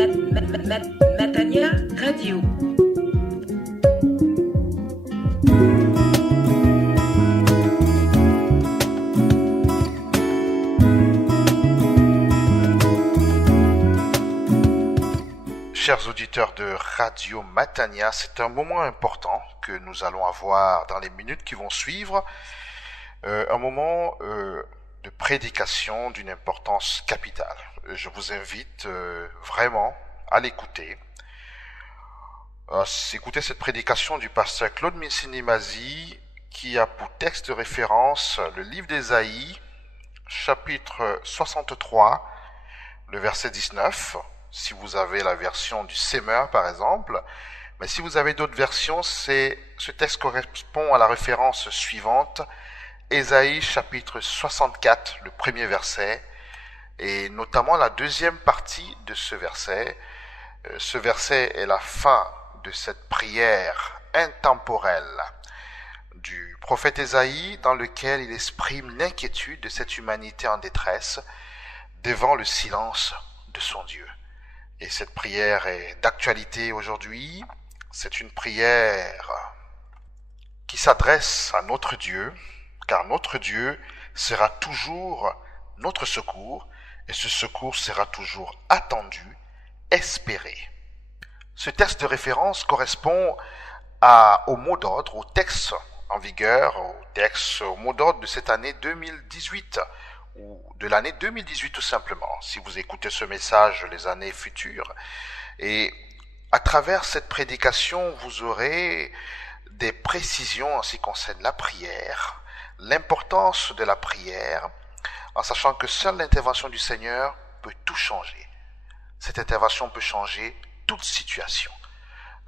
Matania Radio. Chers auditeurs de Radio Matania, c'est un moment important que nous allons avoir dans les minutes qui vont suivre, un moment de prédication d'une importance capitale. Je vous invite vraiment à l'écouter. Écoutez cette prédication du pasteur Claude Messini-Mazi qui a pour texte de référence le livre d'Ésaïe, chapitre 63, le verset 19. Si vous avez la version du Semeur par exemple, mais si vous avez d'autres versions, ce texte correspond à la référence suivante, Ésaïe chapitre 64, le premier verset, et notamment la deuxième partie de ce verset. Ce verset est la fin de cette prière intemporelle du prophète Ésaïe dans lequel il exprime l'inquiétude de cette humanité en détresse devant le silence de son Dieu. Et cette prière est d'actualité aujourd'hui. C'est une prière qui s'adresse à notre Dieu, car notre Dieu sera toujours notre secours, et ce secours sera toujours attendu, espéré. Ce texte de référence correspond au mot d'ordre, au texte en vigueur, au mot d'ordre de cette année 2018, ou de l'année 2018 tout simplement, si vous écoutez ce message les années futures. Et à travers cette prédication, vous aurez des précisions en ce qui concerne la prière, l'importance de la prière, en sachant que seule l'intervention du Seigneur peut tout changer. Cette intervention peut changer toute situation.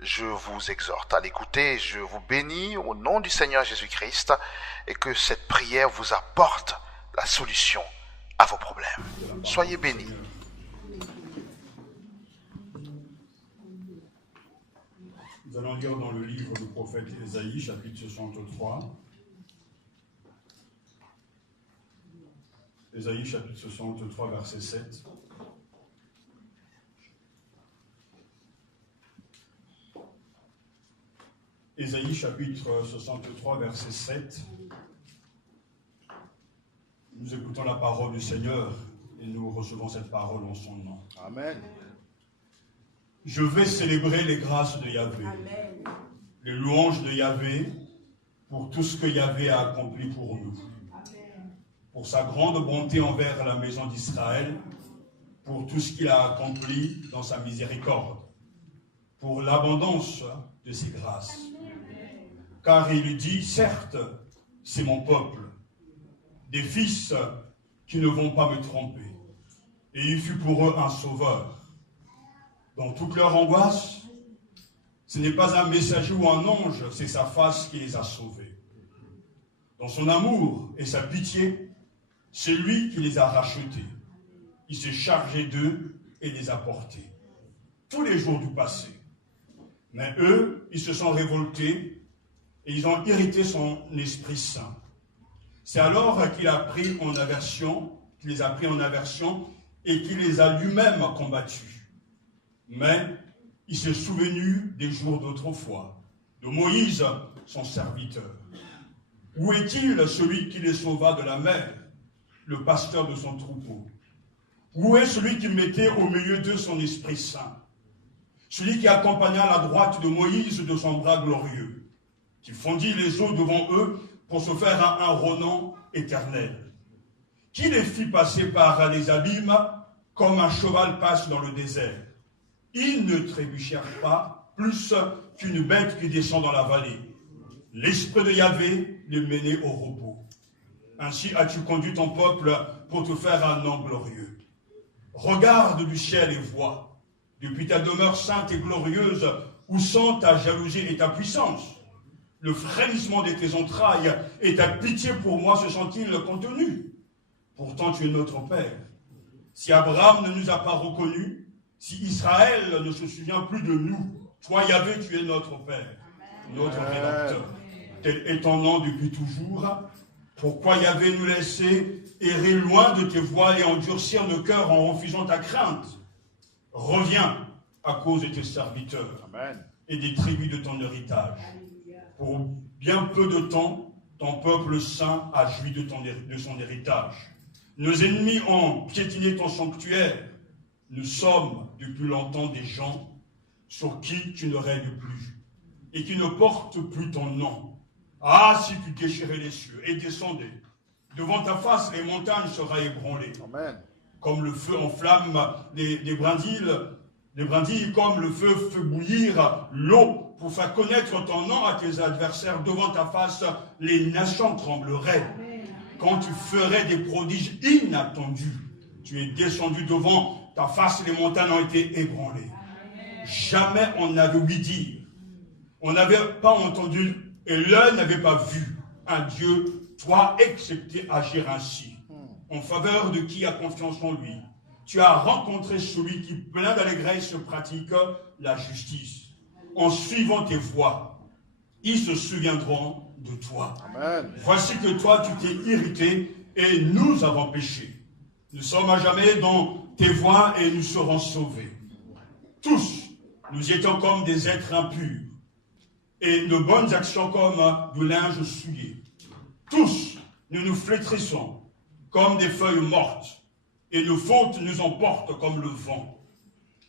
Je vous exhorte à l'écouter, je vous bénis au nom du Seigneur Jésus-Christ, et que cette prière vous apporte la solution à vos problèmes. Soyez bénis. Nous allons lire dans le livre du prophète Ésaïe, chapitre 63. Ésaïe, chapitre 63, verset 7. Ésaïe, chapitre 63, verset 7. Nous écoutons la parole du Seigneur et nous recevons cette parole en son nom. Amen. Je vais célébrer les grâces de Yahvé, Amen. les louanges de Yahvé pour tout ce que Yahvé a accompli pour nous. Amen. Pour sa grande bonté envers la maison d'Israël, pour tout ce qu'il a accompli dans sa miséricorde, pour l'abondance de ses grâces. Car il dit, certes, c'est mon peuple, des fils qui ne vont pas me tromper. Et il fut pour eux un sauveur. Dans toute leur angoisse, ce n'est pas un messager ou un ange, c'est sa face qui les a sauvés. Dans son amour et sa pitié, c'est lui qui les a rachetés. Il s'est chargé d'eux et les a portés. Tous les jours du passé. Mais eux, ils se sont révoltés et ils ont irrité son Esprit Saint. C'est alors qu'il les a pris en aversion et qu'il les a lui-même combattus. Mais il s'est souvenu des jours d'autrefois, de Moïse, son serviteur. Où est-il celui qui les sauva de la mer, le pasteur de son troupeau? Où est celui qui mettait au milieu d'eux son Esprit Saint? Celui qui accompagna la droite de Moïse de son bras glorieux, qui fondit les eaux devant eux pour se faire un renom éternel, qui les fit passer par les abîmes comme un cheval passe dans le désert. Ils ne trébuchèrent pas plus qu'une bête qui descend dans la vallée. L'esprit de Yahvé les menait au repos. Ainsi as-tu conduit ton peuple pour te faire un nom glorieux. Regarde du ciel et vois, depuis ta demeure sainte et glorieuse, où sont ta jalousie et ta puissance. Le frémissement de tes entrailles et ta pitié pour moi se sont-ils contenus? Pourtant tu es notre Père. Si Abraham ne nous a pas reconnus, si Israël ne se souvient plus de nous, toi Yahvé, tu es notre Père, notre Rédempteur. Tel est ton nom depuis toujours. Pourquoi Yahvé nous laisser errer loin de tes voies et endurcir nos cœurs en refusant ta crainte? reviens à cause de tes serviteurs Amen. et des tribus de ton héritage. Pour bien peu de temps, ton peuple saint a joui de son héritage. Nos ennemis ont piétiné ton sanctuaire. Nous sommes depuis longtemps des gens sur qui tu ne règnes plus et qui ne portent plus ton nom. Ah, si tu déchirais les cieux et descendais, devant ta face, les montagnes seraient ébranlées. Amen. Comme le feu enflamme les brindilles, comme le feu fait bouillir l'eau pour faire connaître ton nom à tes adversaires. Devant ta face, les nations trembleraient. Quand tu ferais des prodiges inattendus, tu es descendu devant ta face, les montagnes ont été ébranlées. Jamais on n'avait ouï dire, on n'avait pas entendu, et l'œil n'avait pas vu un Dieu, toi, excepté agir ainsi, en faveur de qui a confiance en lui. Tu as rencontré celui qui, plein d'allégresse, pratique la justice. En suivant tes voies, ils se souviendront de toi. Amen. Voici que toi, tu t'es irrité et nous avons péché. Nous sommes à jamais dans tes voies et nous serons sauvés. Tous, nous étions comme des êtres impurs et nos bonnes actions comme du linge souillé. Tous, nous nous flétrissons comme des feuilles mortes et nos fautes nous emportent comme le vent.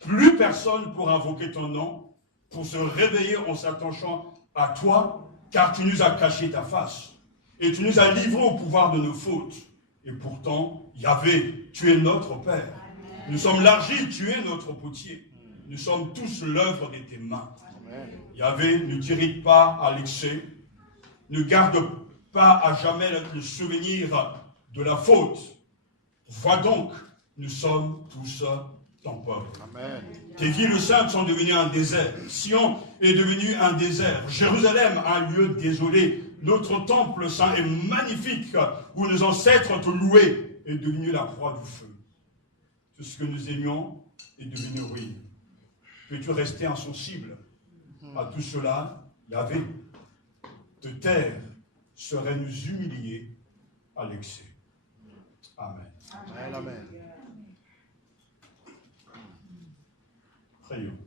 Plus personne pour invoquer ton nom, pour se réveiller en s'attachant à toi, car tu nous as caché ta face et tu nous as livrés au pouvoir de nos fautes. Et pourtant, Yahvé, tu es notre Père. Nous sommes l'argile, tu es notre potier. Nous sommes tous l'œuvre de tes mains. Yahvé, ne t'irrite pas à l'excès. Ne garde pas à jamais le souvenir de la faute. Vois donc, nous sommes tous ton peuple. Amen. Tes villes saintes sont devenues un désert. Sion est devenu un désert. Jérusalem, un lieu désolé. Notre temple saint est magnifique, où nos ancêtres te louaient, est devenu la proie du feu. Tout ce que nous aimions est devenu ruine. Peux-tu rester insensible à tout cela? Yahvé, te taire serait nous humilier à l'excès. Amen. Amen. Amen. Prions.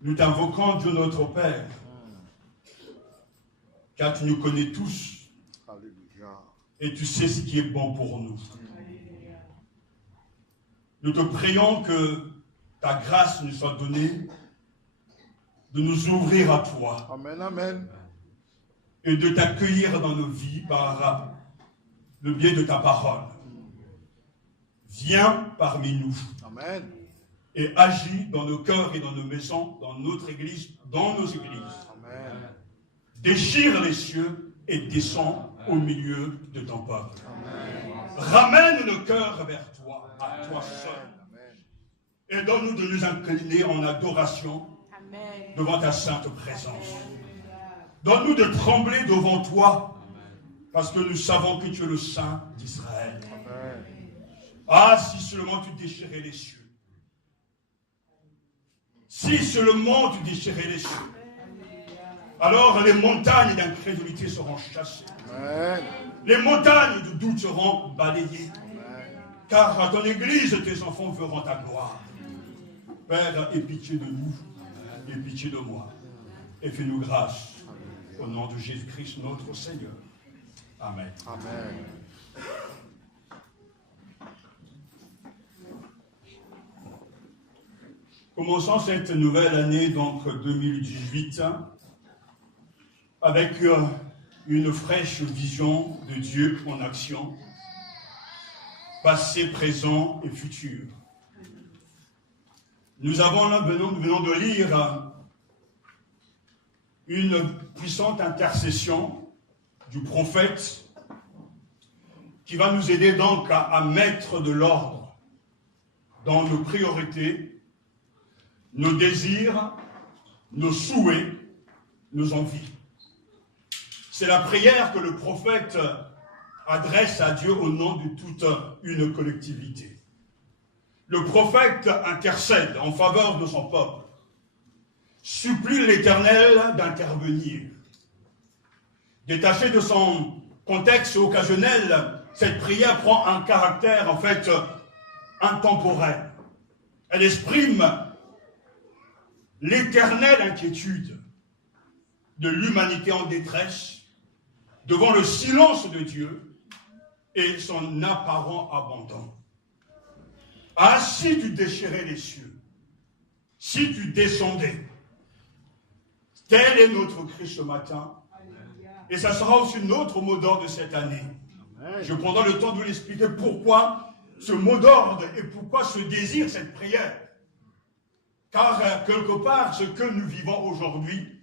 Nous t'invoquons, Dieu notre Père, car tu nous connais tous. Alléluia. Et tu sais ce qui est bon pour nous. Nous te prions que ta grâce nous soit donnée de nous ouvrir à toi. Amen. Amen. Et de t'accueillir dans nos vies par le biais de ta parole. Viens parmi nous. Amen. Et agis dans nos cœurs et dans nos maisons, dans notre église, dans nos églises. Amen. Déchire les cieux et descends au milieu de ton peuple. Amen. Ramène nos cœurs vers toi, à toi seul. Amen. Et donne-nous de nous incliner en adoration devant ta sainte présence. Donne-nous de trembler devant toi, parce que nous savons que tu es le Saint d'Israël. Amen. Ah, si seulement tu déchirais les cieux. Si seulement tu déchirais les cieux. Alors les montagnes d'incrédulité seront chassées. Amen. Les montagnes de doute seront balayées. Amen. Car à ton église, tes enfants verront ta gloire. Père, aie pitié de nous, aie pitié de moi. Et fais-nous grâce. Au nom de Jésus-Christ, notre Seigneur. Amen. Amen. Commençons cette nouvelle année, donc 2018, avec une fraîche vision de Dieu en action, passé, présent et futur. Nous venons de lire une puissante intercession du prophète qui va nous aider donc à mettre de l'ordre dans nos priorités, nos désirs, nos souhaits, nos envies. C'est la prière que le prophète adresse à Dieu au nom de toute une collectivité. Le prophète intercède en faveur de son peuple, supplie l'Éternel d'intervenir. Détaché de son contexte occasionnel, cette prière prend un caractère, en fait, intemporel. Elle exprime l'éternelle inquiétude de l'humanité en détresse devant le silence de Dieu et son apparent abandon. Ah, si tu déchirais les cieux, si tu descendais, tel est notre cri ce matin, et ça sera aussi notre mot d'ordre de cette année. Je prendrai le temps de vous expliquer pourquoi ce mot d'ordre et pourquoi ce désir, cette prière. Car quelque part, ce que nous vivons aujourd'hui,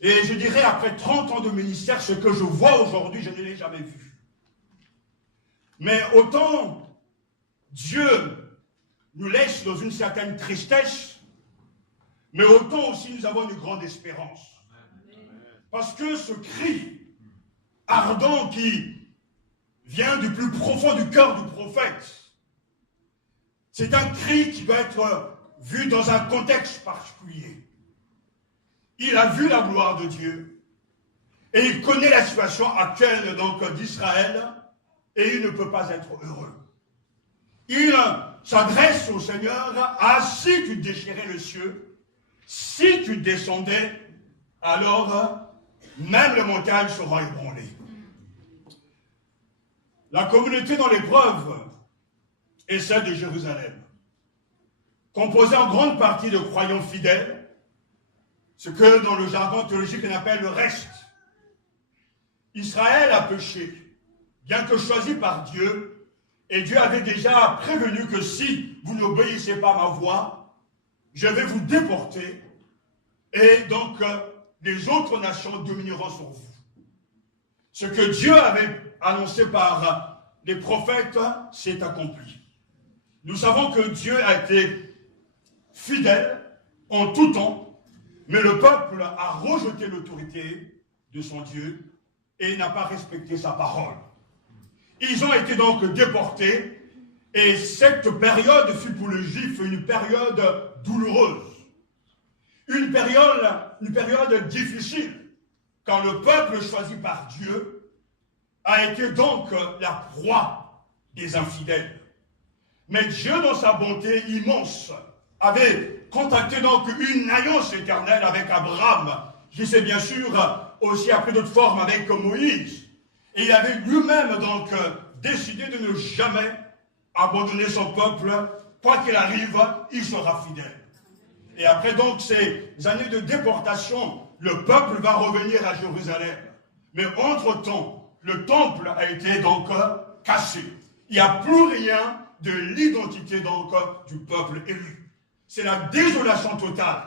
et je dirais après 30 ans de ministère, ce que je vois aujourd'hui, je ne l'ai jamais vu. Mais autant Dieu nous laisse dans une certaine tristesse, mais autant aussi nous avons une grande espérance. Parce que ce cri ardent qui vient du plus profond du cœur du prophète, c'est un cri qui doit être vu dans un contexte particulier. Il a vu la gloire de Dieu et il connaît la situation actuelle donc d'Israël et il ne peut pas être heureux. Il s'adresse au Seigneur: ah, si tu déchirais le ciel, si tu descendais, alors même les montagnes seront ébranlées. La communauté dans l'épreuve est celle de Jérusalem, composée en grande partie de croyants fidèles, ce que dans le jargon théologique on appelle le reste. Israël a péché, bien que choisi par Dieu, et Dieu avait déjà prévenu que si vous n'obéissez pas à ma voix, je vais vous déporter, et donc les autres nations domineront sur vous. Ce que Dieu avait annoncé par les prophètes s'est accompli. Nous savons que Dieu a été fidèle en tout temps, mais le peuple a rejeté l'autorité de son Dieu et n'a pas respecté sa parole. Ils ont été donc déportés, et cette période fut pour les Juifs une période douloureuse, une période difficile, quand le peuple choisi par Dieu a été donc la proie des infidèles. Mais Dieu, dans sa bonté immense, avait contacté donc une alliance éternelle avec Abraham, qui s'est bien sûr aussi appelé d'autres formes avec Moïse. Et il avait lui-même donc décidé de ne jamais abandonner son peuple. Quoi qu'il arrive, il sera fidèle. Et après donc ces années de déportation, le peuple va revenir à Jérusalem. Mais entre-temps, le temple a été donc cassé. Il n'y a plus rien de l'identité donc du peuple élu. C'est la désolation totale.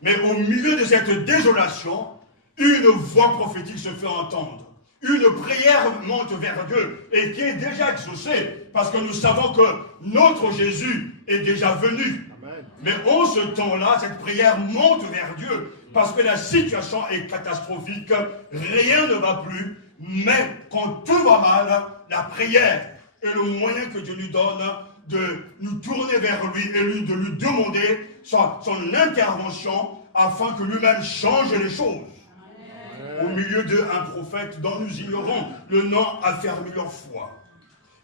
Mais au milieu de cette désolation, une voix prophétique se fait entendre. Une prière monte vers Dieu et qui est déjà exaucée, parce que nous savons que notre Jésus est déjà venu. Amen. Mais en ce temps-là, cette prière monte vers Dieu, parce que la situation est catastrophique, rien ne va plus, mais quand tout va mal, la prière est le moyen que Dieu nous donne de nous tourner vers lui et de lui demander son intervention afin que lui-même change les choses. Au milieu d'eux, un prophète dont nous ignorons le nom affermit leur foi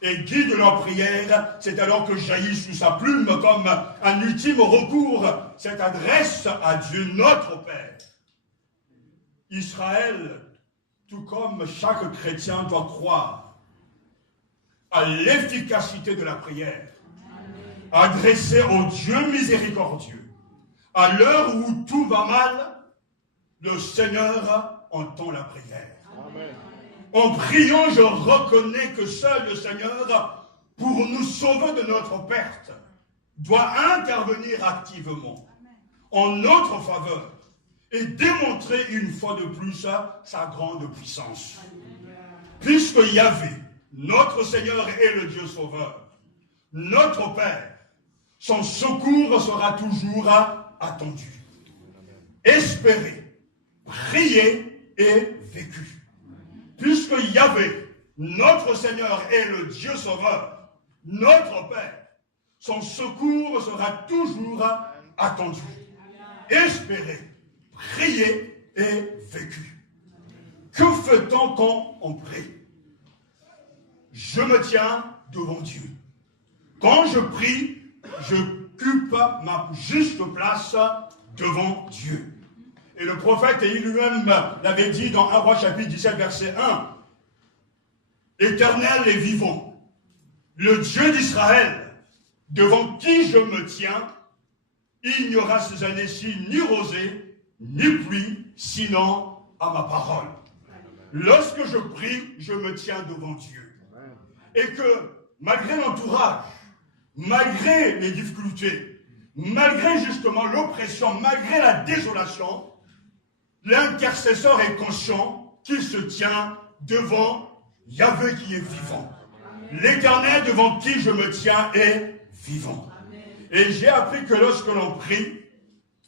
et guide leur prière. C'est alors que jaillit sous sa plume comme un ultime recours cette adresse à Dieu notre Père. Israël, tout comme chaque chrétien, doit croire à l'efficacité de la prière, adressée au Dieu miséricordieux. À l'heure où tout va mal, le Seigneur entend la prière. Amen. En priant, je reconnais que seul le Seigneur, pour nous sauver de notre perte, doit intervenir activement en notre faveur et démontrer une fois de plus sa grande puissance. Puisque Yahvé, notre Seigneur est le Dieu sauveur, notre Père, son secours sera toujours attendu. Espérez, priez et vécu. Puisque Yahvé, notre Seigneur, est le Dieu sauveur, notre Père, son secours sera toujours attendu. Espérez, priez et vécu. Que fait-on quand on prie? je me tiens devant Dieu. Quand je prie, j'occupe ma juste place devant Dieu. Et le prophète Élie lui-même l'avait dit dans 1 Roi chapitre 17 verset 1. Éternel et vivant, le Dieu d'Israël, devant qui je me tiens, il n'y aura ces années-ci ni rosée, ni pluie, sinon à ma parole. Lorsque je prie, je me tiens devant Dieu. Et que, malgré l'entourage, malgré les difficultés, malgré justement l'oppression, malgré la désolation, l'intercesseur est conscient qu'il se tient devant Yahvé qui est vivant. L'Éternel devant qui je me tiens est vivant. Et j'ai appris que lorsque l'on prie,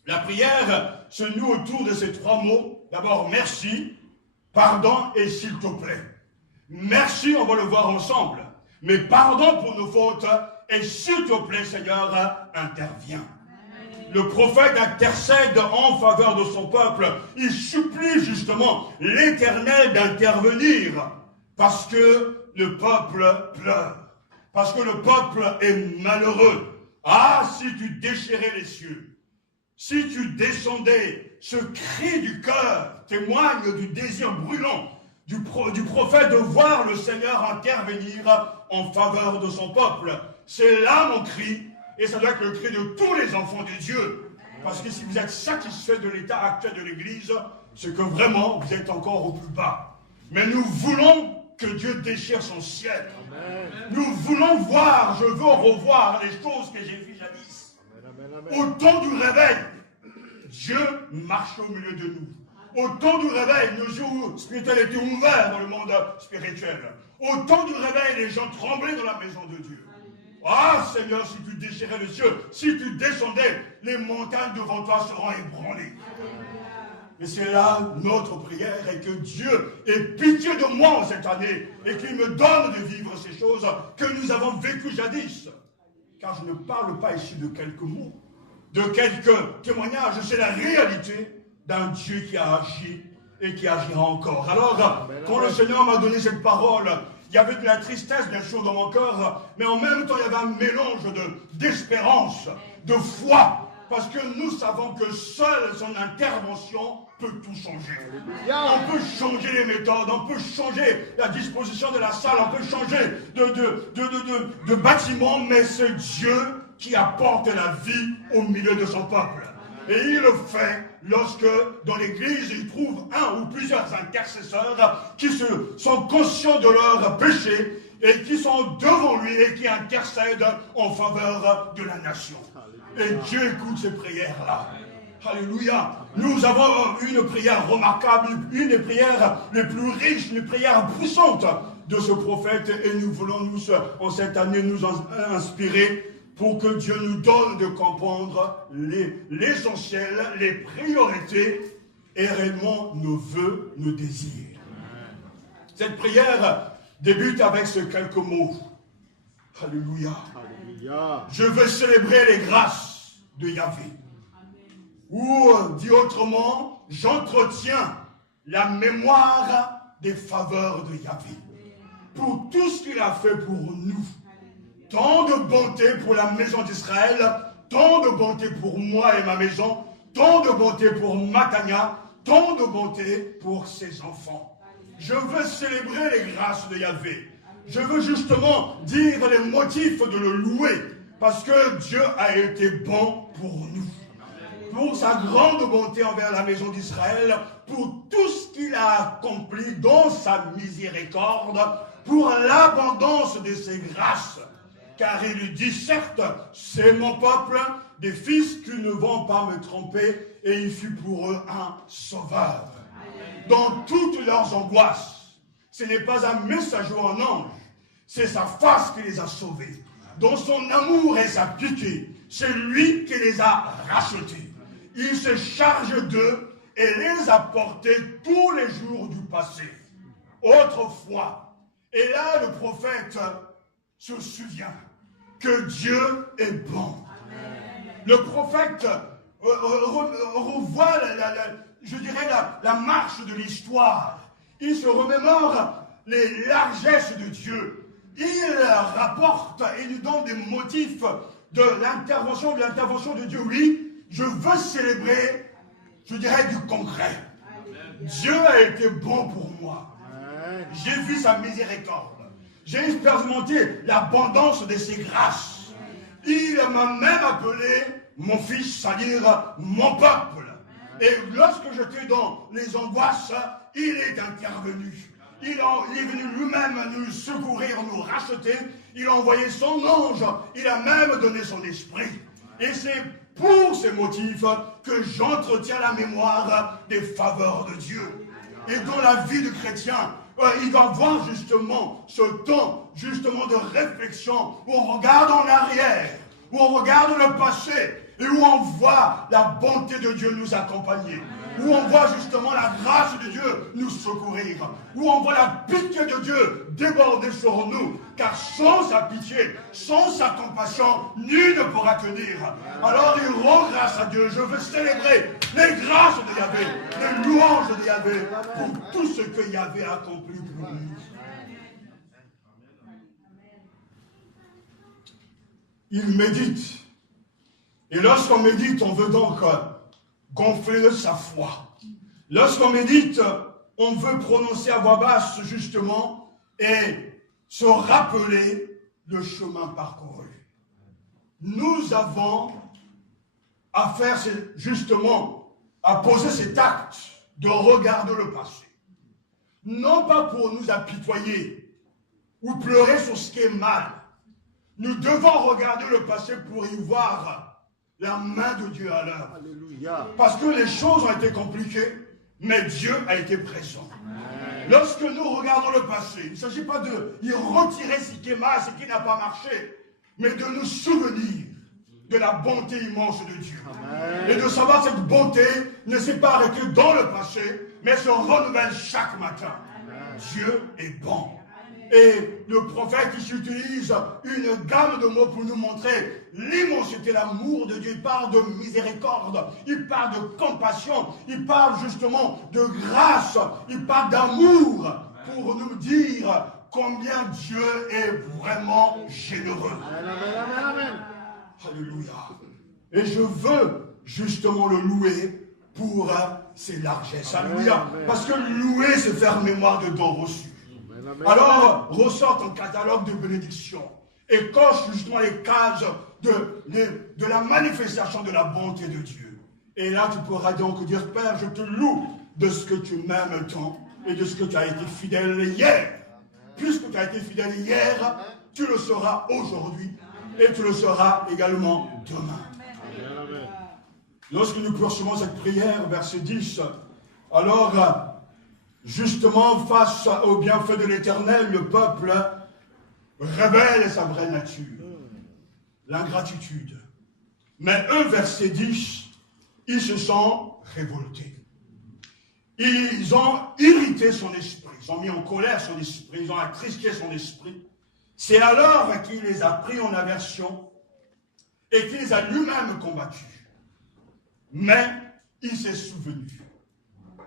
la prière se noue autour de ces trois mots. D'abord, merci, pardon et s'il te plaît. Merci, on va le voir ensemble. Mais pardon pour nos fautes et s'il te plaît, Seigneur, interviens. Le prophète intercède en faveur de son peuple. Il supplie justement l'Éternel d'intervenir parce que le peuple pleure. Parce que le peuple est malheureux. Ah, si tu déchirais les cieux, si tu descendais, ce cri du cœur témoigne du désir brûlant du prophète de voir le Seigneur intervenir en faveur de son peuple. C'est là mon cri, et ça doit être le cri de tous les enfants de Dieu. Parce que si vous êtes satisfait de l'état actuel de l'Église, c'est que vraiment vous êtes encore au plus bas. Mais nous voulons que Dieu déchire son ciel. Nous voulons voir, je veux revoir les choses que j'ai vues jadis. Au temps du réveil, Dieu marche au milieu de nous. Au temps du réveil, nos yeux spirituels étaient ouverts dans le monde spirituel. Au temps du réveil, les gens tremblaient dans la maison de Dieu. Ah Seigneur, si tu déchirais le ciel, si tu descendais, les montagnes devant toi seront ébranlées. Et c'est là notre prière, et que Dieu ait pitié de moi cette année, et qu'il me donne de vivre ces choses que nous avons vécues jadis. Car je ne parle pas ici de quelques mots, de quelques témoignages, c'est la réalité d'un Dieu qui a agi et qui agira encore. Alors, quand le Seigneur m'a donné cette parole, il y avait de la tristesse bien sûr dans mon cœur, mais en même temps il y avait un mélange d'espérance, de foi, parce que nous savons que seule son intervention peut tout changer. On peut changer les méthodes, on peut changer la disposition de la salle, on peut changer de bâtiment, mais c'est Dieu qui apporte la vie au milieu de son peuple. Et il le fait lorsque, dans l'Église, il trouve un ou plusieurs intercesseurs qui sont conscients de leurs péchés et qui sont devant lui et qui intercèdent en faveur de la nation. Et Dieu écoute ces prières-là. Alléluia. Nous avons une prière remarquable, une des prières les plus riches, une prière puissante de ce prophète. Et nous voulons, en cette année, nous inspirer pour que Dieu nous donne de comprendre l'essentiel, les priorités et réellement nos vœux, nos désirs. Cette prière débute avec ces quelques mots. Alléluia. Alléluia. Je veux célébrer les grâces de Yahvé. Ou, dit autrement, j'entretiens la mémoire des faveurs de Yahvé. Pour tout ce qu'il a fait pour nous. Tant de bonté pour la maison d'Israël, tant de bonté pour moi et ma maison, tant de bonté pour Matania, tant de bonté pour ses enfants. Je veux célébrer les grâces de Yahvé. Je veux justement dire les motifs de le louer, parce que Dieu a été bon pour nous. Pour sa grande bonté envers la maison d'Israël, pour tout ce qu'il a accompli dans sa miséricorde, pour l'abondance de ses grâces. Car il dit, certes, c'est mon peuple, des fils qui ne vont pas me tromper, et il fut pour eux un sauveur. Dans toutes leurs angoisses, ce n'est pas un messager ou un ange, c'est sa face qui les a sauvés. Dans son amour et sa pitié, c'est lui qui les a rachetés. Il se charge d'eux et les a portés tous les jours du passé. Autrefois, et là le prophète se souvient que Dieu est bon. Amen. Le prophète revoit, la marche de l'histoire. Il se remémore les largesses de Dieu. il rapporte et nous donne des motifs de l'intervention de Dieu. Oui, je veux célébrer, je dirais, du concret. Dieu a été bon pour moi. J'ai vu sa miséricorde. J'ai expérimenté l'abondance de ses grâces. Il m'a même appelé mon fils, c'est-à-dire mon peuple. Et lorsque j'étais dans les angoisses, il est intervenu. Il est venu lui-même nous secourir, nous racheter. Il a envoyé son ange. Il a même donné son esprit. Et c'est pour ces motifs que j'entretiens la mémoire des faveurs de Dieu. Et dans la vie du chrétien, il va avoir justement ce temps justement de réflexion où on regarde en arrière, où on regarde le passé et où on voit la bonté de Dieu nous accompagner. Où on voit justement la grâce de Dieu nous secourir, où on voit la pitié de Dieu déborder sur nous, car sans sa pitié, sans sa compassion, nul ne pourra tenir. Alors il rend grâce à Dieu. Je veux célébrer les grâces de Yahvé, les louanges de Yahvé, pour tout ce que Yahvé a accompli pour nous. Il médite. Et lorsqu'on médite, on veut donc gonfler sa foi. Lorsqu'on médite, on veut prononcer à voix basse justement et se rappeler le chemin parcouru. Nous avons à faire justement, à poser cet acte de regarder le passé. Non pas pour nous apitoyer ou pleurer sur ce qui est mal. Nous devons regarder le passé pour y voir la main de Dieu à l'œuvre. Parce que les choses ont été compliquées, mais Dieu a été présent. Lorsque nous regardons le passé, il ne s'agit pas de y retirer ce qui est mal, ce qui n'a pas marché, mais de nous souvenir de la bonté immense de Dieu. Et de savoir que cette bonté ne s'est pas arrêtée dans le passé, mais se renouvelle chaque matin. Dieu est bon. Et le prophète ici utilise une gamme de mots pour nous montrer l'immensité, l'amour de Dieu. Il parle de miséricorde, il parle de compassion, il parle justement de grâce, il parle d'amour pour nous dire combien Dieu est vraiment généreux. Amen. Alléluia. Et je veux justement le louer pour ses largesses. Alléluia. Parce que louer, c'est faire mémoire de dons reçus. Alors, ressort ton catalogue de bénédictions et coche justement les cases de la manifestation de la bonté de Dieu. Et là, tu pourras donc dire, Père, je te loue de ce que tu m'aimes tant et de ce que tu as été fidèle hier. Puisque tu as été fidèle hier, tu le seras aujourd'hui et tu le seras également demain. Lorsque nous poursuivons cette prière, verset 10, alors... justement, face au bienfait de l'Éternel, le peuple révèle sa vraie nature, l'ingratitude. Mais eux, verset 10, ils se sont révoltés. Ils ont irrité son esprit, ils ont mis en colère son esprit, ils ont attristé son esprit. C'est alors qu'il les a pris en aversion et qu'il les a lui-même combattus. Mais il s'est souvenu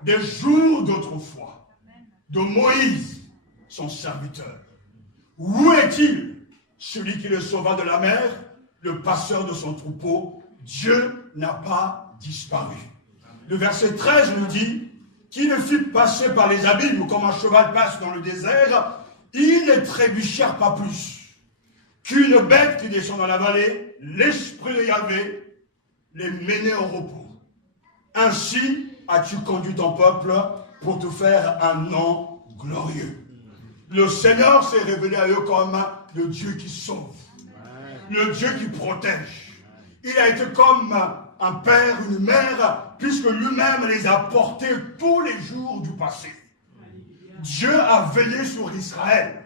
des jours d'autrefois, de Moïse, son serviteur. Où est-il, celui qui le sauva de la mer, le passeur de son troupeau? Dieu n'a pas disparu. Le verset 13 nous dit qu'il ne fut passé par les abîmes comme un cheval passe dans le désert, ils ne trébuchèrent pas plus qu'une bête qui descend dans la vallée, l'esprit de Yahvé les menait au repos. Ainsi as-tu conduit ton peuple pour te faire un nom glorieux. Le Seigneur s'est révélé à eux comme le Dieu qui sauve, le Dieu qui protège. Il a été comme un père, une mère, puisque lui-même les a portés tous les jours du passé. Dieu a veillé sur Israël.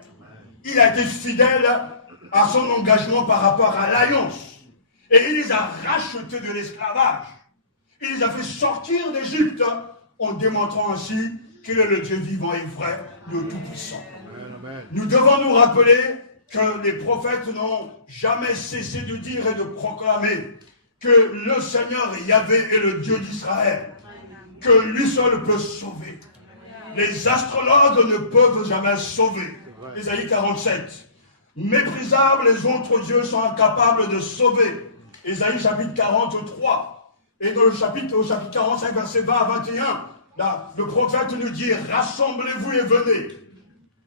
Il a été fidèle à son engagement par rapport à l'alliance. Et il les a rachetés de l'esclavage. Il les a fait sortir d'Égypte en démontrant ainsi qu'il est le Dieu vivant et vrai, le Tout-Puissant. Nous devons nous rappeler que les prophètes n'ont jamais cessé de dire et de proclamer que le Seigneur Yahvé est le Dieu d'Israël, que lui seul peut sauver. Les astrologues ne peuvent jamais sauver. Ésaïe 47. Méprisables, les autres dieux sont incapables de sauver. Ésaïe chapitre 43. Et au chapitre 45, verset 20 à 21, là, le prophète nous dit, rassemblez-vous et venez.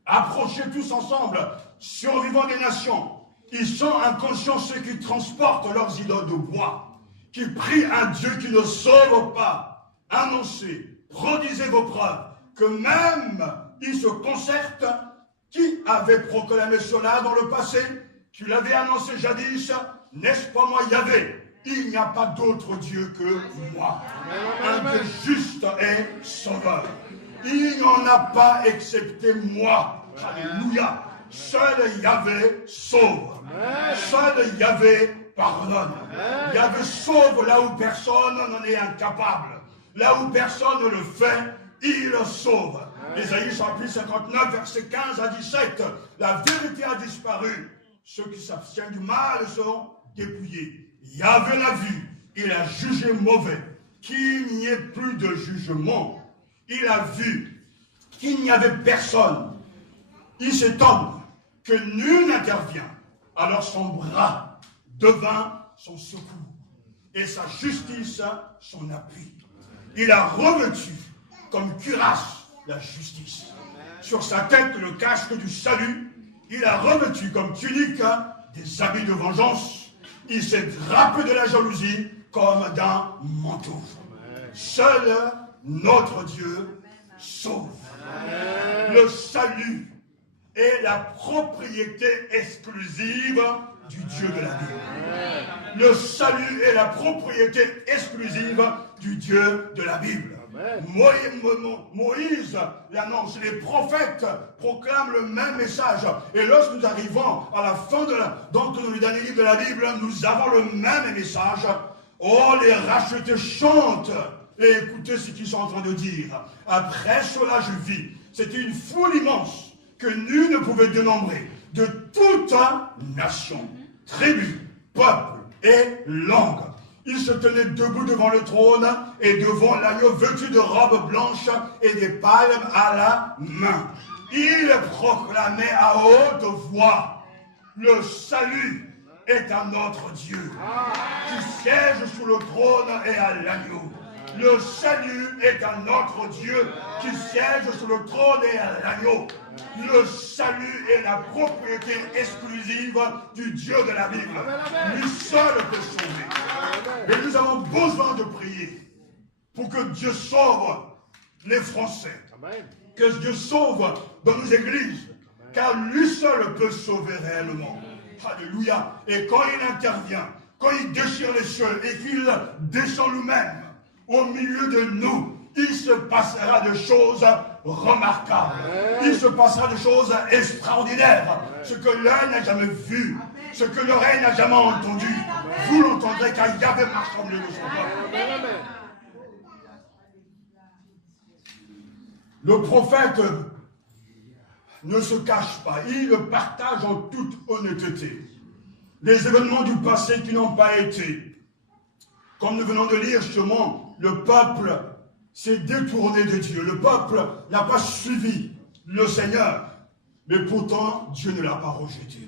Approchez tous ensemble, survivants des nations. Ils sont inconscients ceux qui transportent leurs idoles de bois, qui prient un Dieu qui ne sauve pas. Annoncez, produisez vos preuves, que même ils se concertent. Qui avait proclamé cela dans le passé? Tu l'avais annoncé jadis, n'est-ce pas moi Yahvé? Il n'y a pas d'autre Dieu que moi. Un Dieu juste et sauveur. Il n'y en a pas excepté moi. Alléluia. Seul Yahvé sauve. Seul Yahvé pardonne. Yahvé sauve là où personne n'en est incapable. Là où personne ne le fait, il sauve. Ésaïe chapitre 59, versets 15 à 17. La vérité a disparu. Ceux qui s'abstiennent du mal seront dépouillés. Yahvé l'a vu. Il a jugé mauvais. Qu'il n'y ait plus de jugement. Il a vu qu'il n'y avait personne. Il s'étonne que nul n'intervient. Alors son bras devint son secours. Et sa justice son appui. Il a revêtu comme cuirasse la justice. Sur sa tête, le casque du salut. Il a revêtu comme tunique des habits de vengeance. Il s'est drapé de la jalousie comme d'un manteau. Seul notre Dieu sauve. Le salut est la propriété exclusive du Dieu de la Bible. Le salut est la propriété exclusive du Dieu de la Bible. Moïse l'annonce, les prophètes proclament le même message. Et lorsque nous arrivons à la fin dans le dernier livre de la Bible, nous avons le même message. Oh, les rachetés chantent. Et écoutez ce qu'ils sont en train de dire. Après cela, je vis. C'était une foule immense que nul ne pouvait dénombrer, de toute nation, tribu, peuple et langue. Ils se tenaient debout devant le trône et devant l'agneau vêtu de robes blanches et des palmes à la main. Ils proclamaient à haute voix, le salut est à notre Dieu, qui siège sous le trône et à l'agneau. Le salut est à notre Dieu, qui siège sous le trône et à l'agneau. Le salut est la propriété exclusive du Dieu de la Bible. Lui seul peut sauver. Et nous avons besoin de prier pour que Dieu sauve les Français. Que Dieu sauve dans nos églises. Car lui seul peut sauver réellement. Alléluia. Et quand il intervient, quand il déchire les cieux et qu'il descend lui-même au milieu de nous, il se passera de choses remarquables. Il se passera de choses extraordinaires. Ce que l'œil n'a jamais vu, ce que l'oreille n'a jamais entendu, vous l'entendrez car Yahvé marche au milieu de son peuple. Le prophète ne se cache pas, il partage en toute honnêteté les événements du passé qui n'ont pas été. Comme nous venons de lire justement, le peuple s'est détourné de Dieu. Le peuple n'a pas suivi le Seigneur. Mais pourtant, Dieu ne l'a pas rejeté.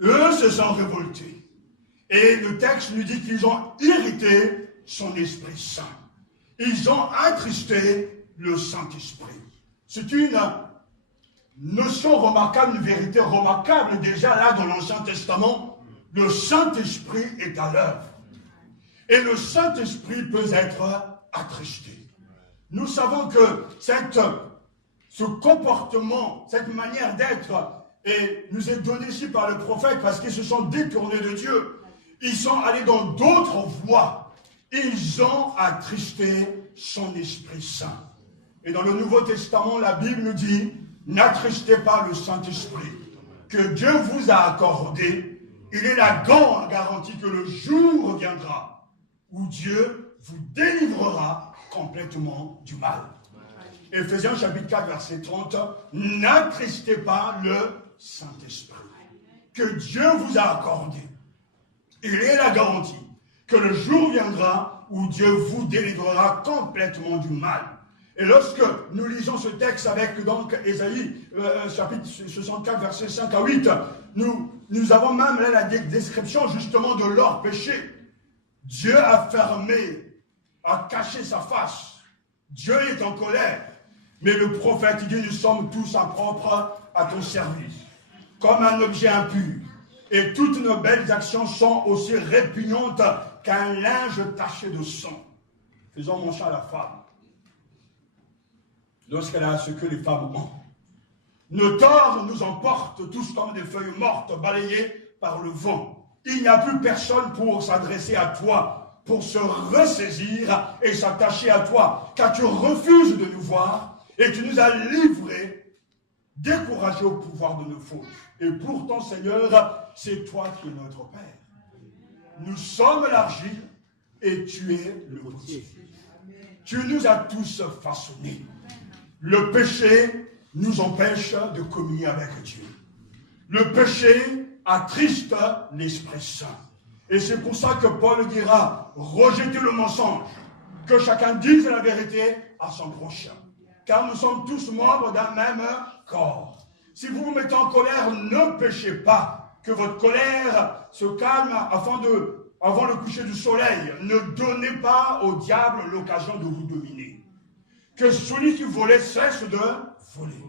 Eux se sont révoltés. Et le texte nous dit qu'ils ont irrité son Esprit Saint. Ils ont attristé le Saint-Esprit. C'est une notion remarquable, une vérité remarquable. Déjà là, dans l'Ancien Testament, le Saint-Esprit est à l'œuvre. Et le Saint-Esprit peut être attristé. Nous savons que ce comportement, cette manière d'être, nous est donné ici par le prophète parce qu'ils se sont détournés de Dieu. Ils sont allés dans d'autres voies. Ils ont attristé son Esprit Saint. Et dans le Nouveau Testament, la Bible nous dit, n'attristez pas le Saint-Esprit que Dieu vous a accordé. Il est la grande garantie que le jour viendra où Dieu vous délivrera complètement du mal. Éphésiens chapitre 4, verset 30, n'attristez pas le Saint-Esprit que Dieu vous a accordé. Il est la garantie que le jour viendra où Dieu vous délivrera complètement du mal. Et lorsque nous lisons ce texte avec donc Ésaïe, chapitre 64, versets 5 à 8, nous avons même là la description justement de leur péché. Dieu a fermé, a caché sa face. Dieu est en colère. Mais le prophète dit, nous sommes tous impropres à ton service, comme un objet impur. Et toutes nos belles actions sont aussi répugnantes qu'un linge taché de sang. Faisons mention à la femme. Lorsqu'elle a ce que les femmes ont. Nos torts nous emportent tous comme des feuilles mortes balayées par le vent. Il n'y a plus personne pour s'adresser à toi, pour se ressaisir et s'attacher à toi, car tu refuses de nous voir et tu nous as livrés, découragés au pouvoir de nos fautes. Et pourtant, Seigneur, c'est toi qui es notre Père. Nous sommes l'argile et tu es le potier. Tu nous as tous façonnés. Le péché nous empêche de communier avec Dieu. Le péché attriste l'Esprit Saint. Et c'est pour ça que Paul dira, rejetez le mensonge, que chacun dise la vérité à son prochain. Car nous sommes tous membres d'un même corps. Si vous vous mettez en colère, ne péchez pas, que votre colère se calme avant le coucher du soleil. Ne donnez pas au diable l'occasion de vous dominer. Que celui qui volait cesse de voler.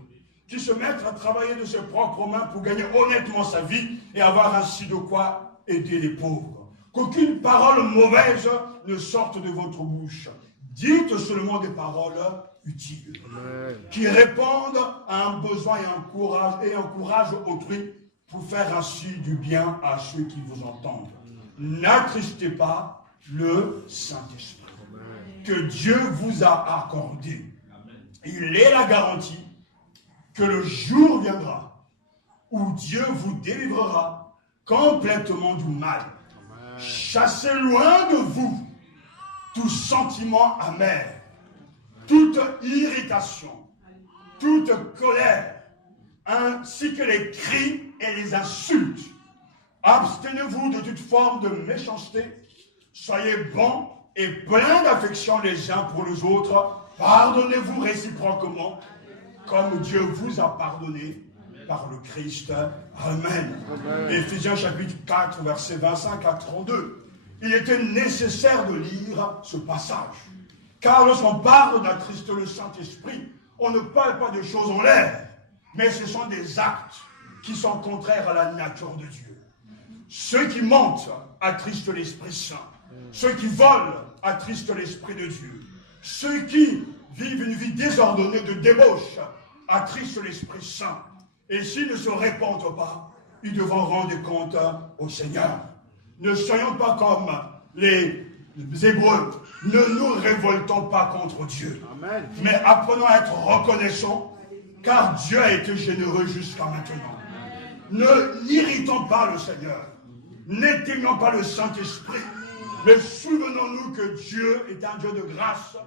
Qui se mette à travailler de ses propres mains pour gagner honnêtement sa vie et avoir ainsi de quoi aider les pauvres. Qu'aucune parole mauvaise ne sorte de votre bouche. Dites seulement des paroles utiles. Amen. Qui répondent à un besoin et encouragent autrui pour faire ainsi du bien à ceux qui vous entendent. N'attristez pas le Saint-Esprit que Dieu vous a accordé. Il est la garantie que le jour viendra où Dieu vous délivrera complètement du mal. Chassez loin de vous tout sentiment amer, toute irritation, toute colère, ainsi que les cris et les insultes. Abstenez-vous de toute forme de méchanceté. Soyez bons et pleins d'affection les uns pour les autres. Pardonnez-vous réciproquement, comme Dieu vous a pardonné par le Christ. Amen. Éphésiens chapitre 4, versets 25 à 32. Il était nécessaire de lire ce passage. Car lorsqu'on parle d'attrister le Saint-Esprit, on ne parle pas de choses en l'air, mais ce sont des actes qui sont contraires à la nature de Dieu. Ceux qui mentent attristent l'Esprit Saint. Ceux qui volent attristent l'Esprit de Dieu. Ceux qui vivent une vie désordonnée de débauche attristent l'Esprit Saint. Et s'ils ne se répandent pas, ils devront rendre compte au Seigneur. Ne soyons pas comme les Hébreux. Ne nous révoltons pas contre Dieu. Amen. Mais apprenons à être reconnaissants, car Dieu a été généreux jusqu'à maintenant. N'irritons pas le Seigneur. N'éteignons pas le Saint-Esprit. Mais souvenons-nous que Dieu est un Dieu de grâce,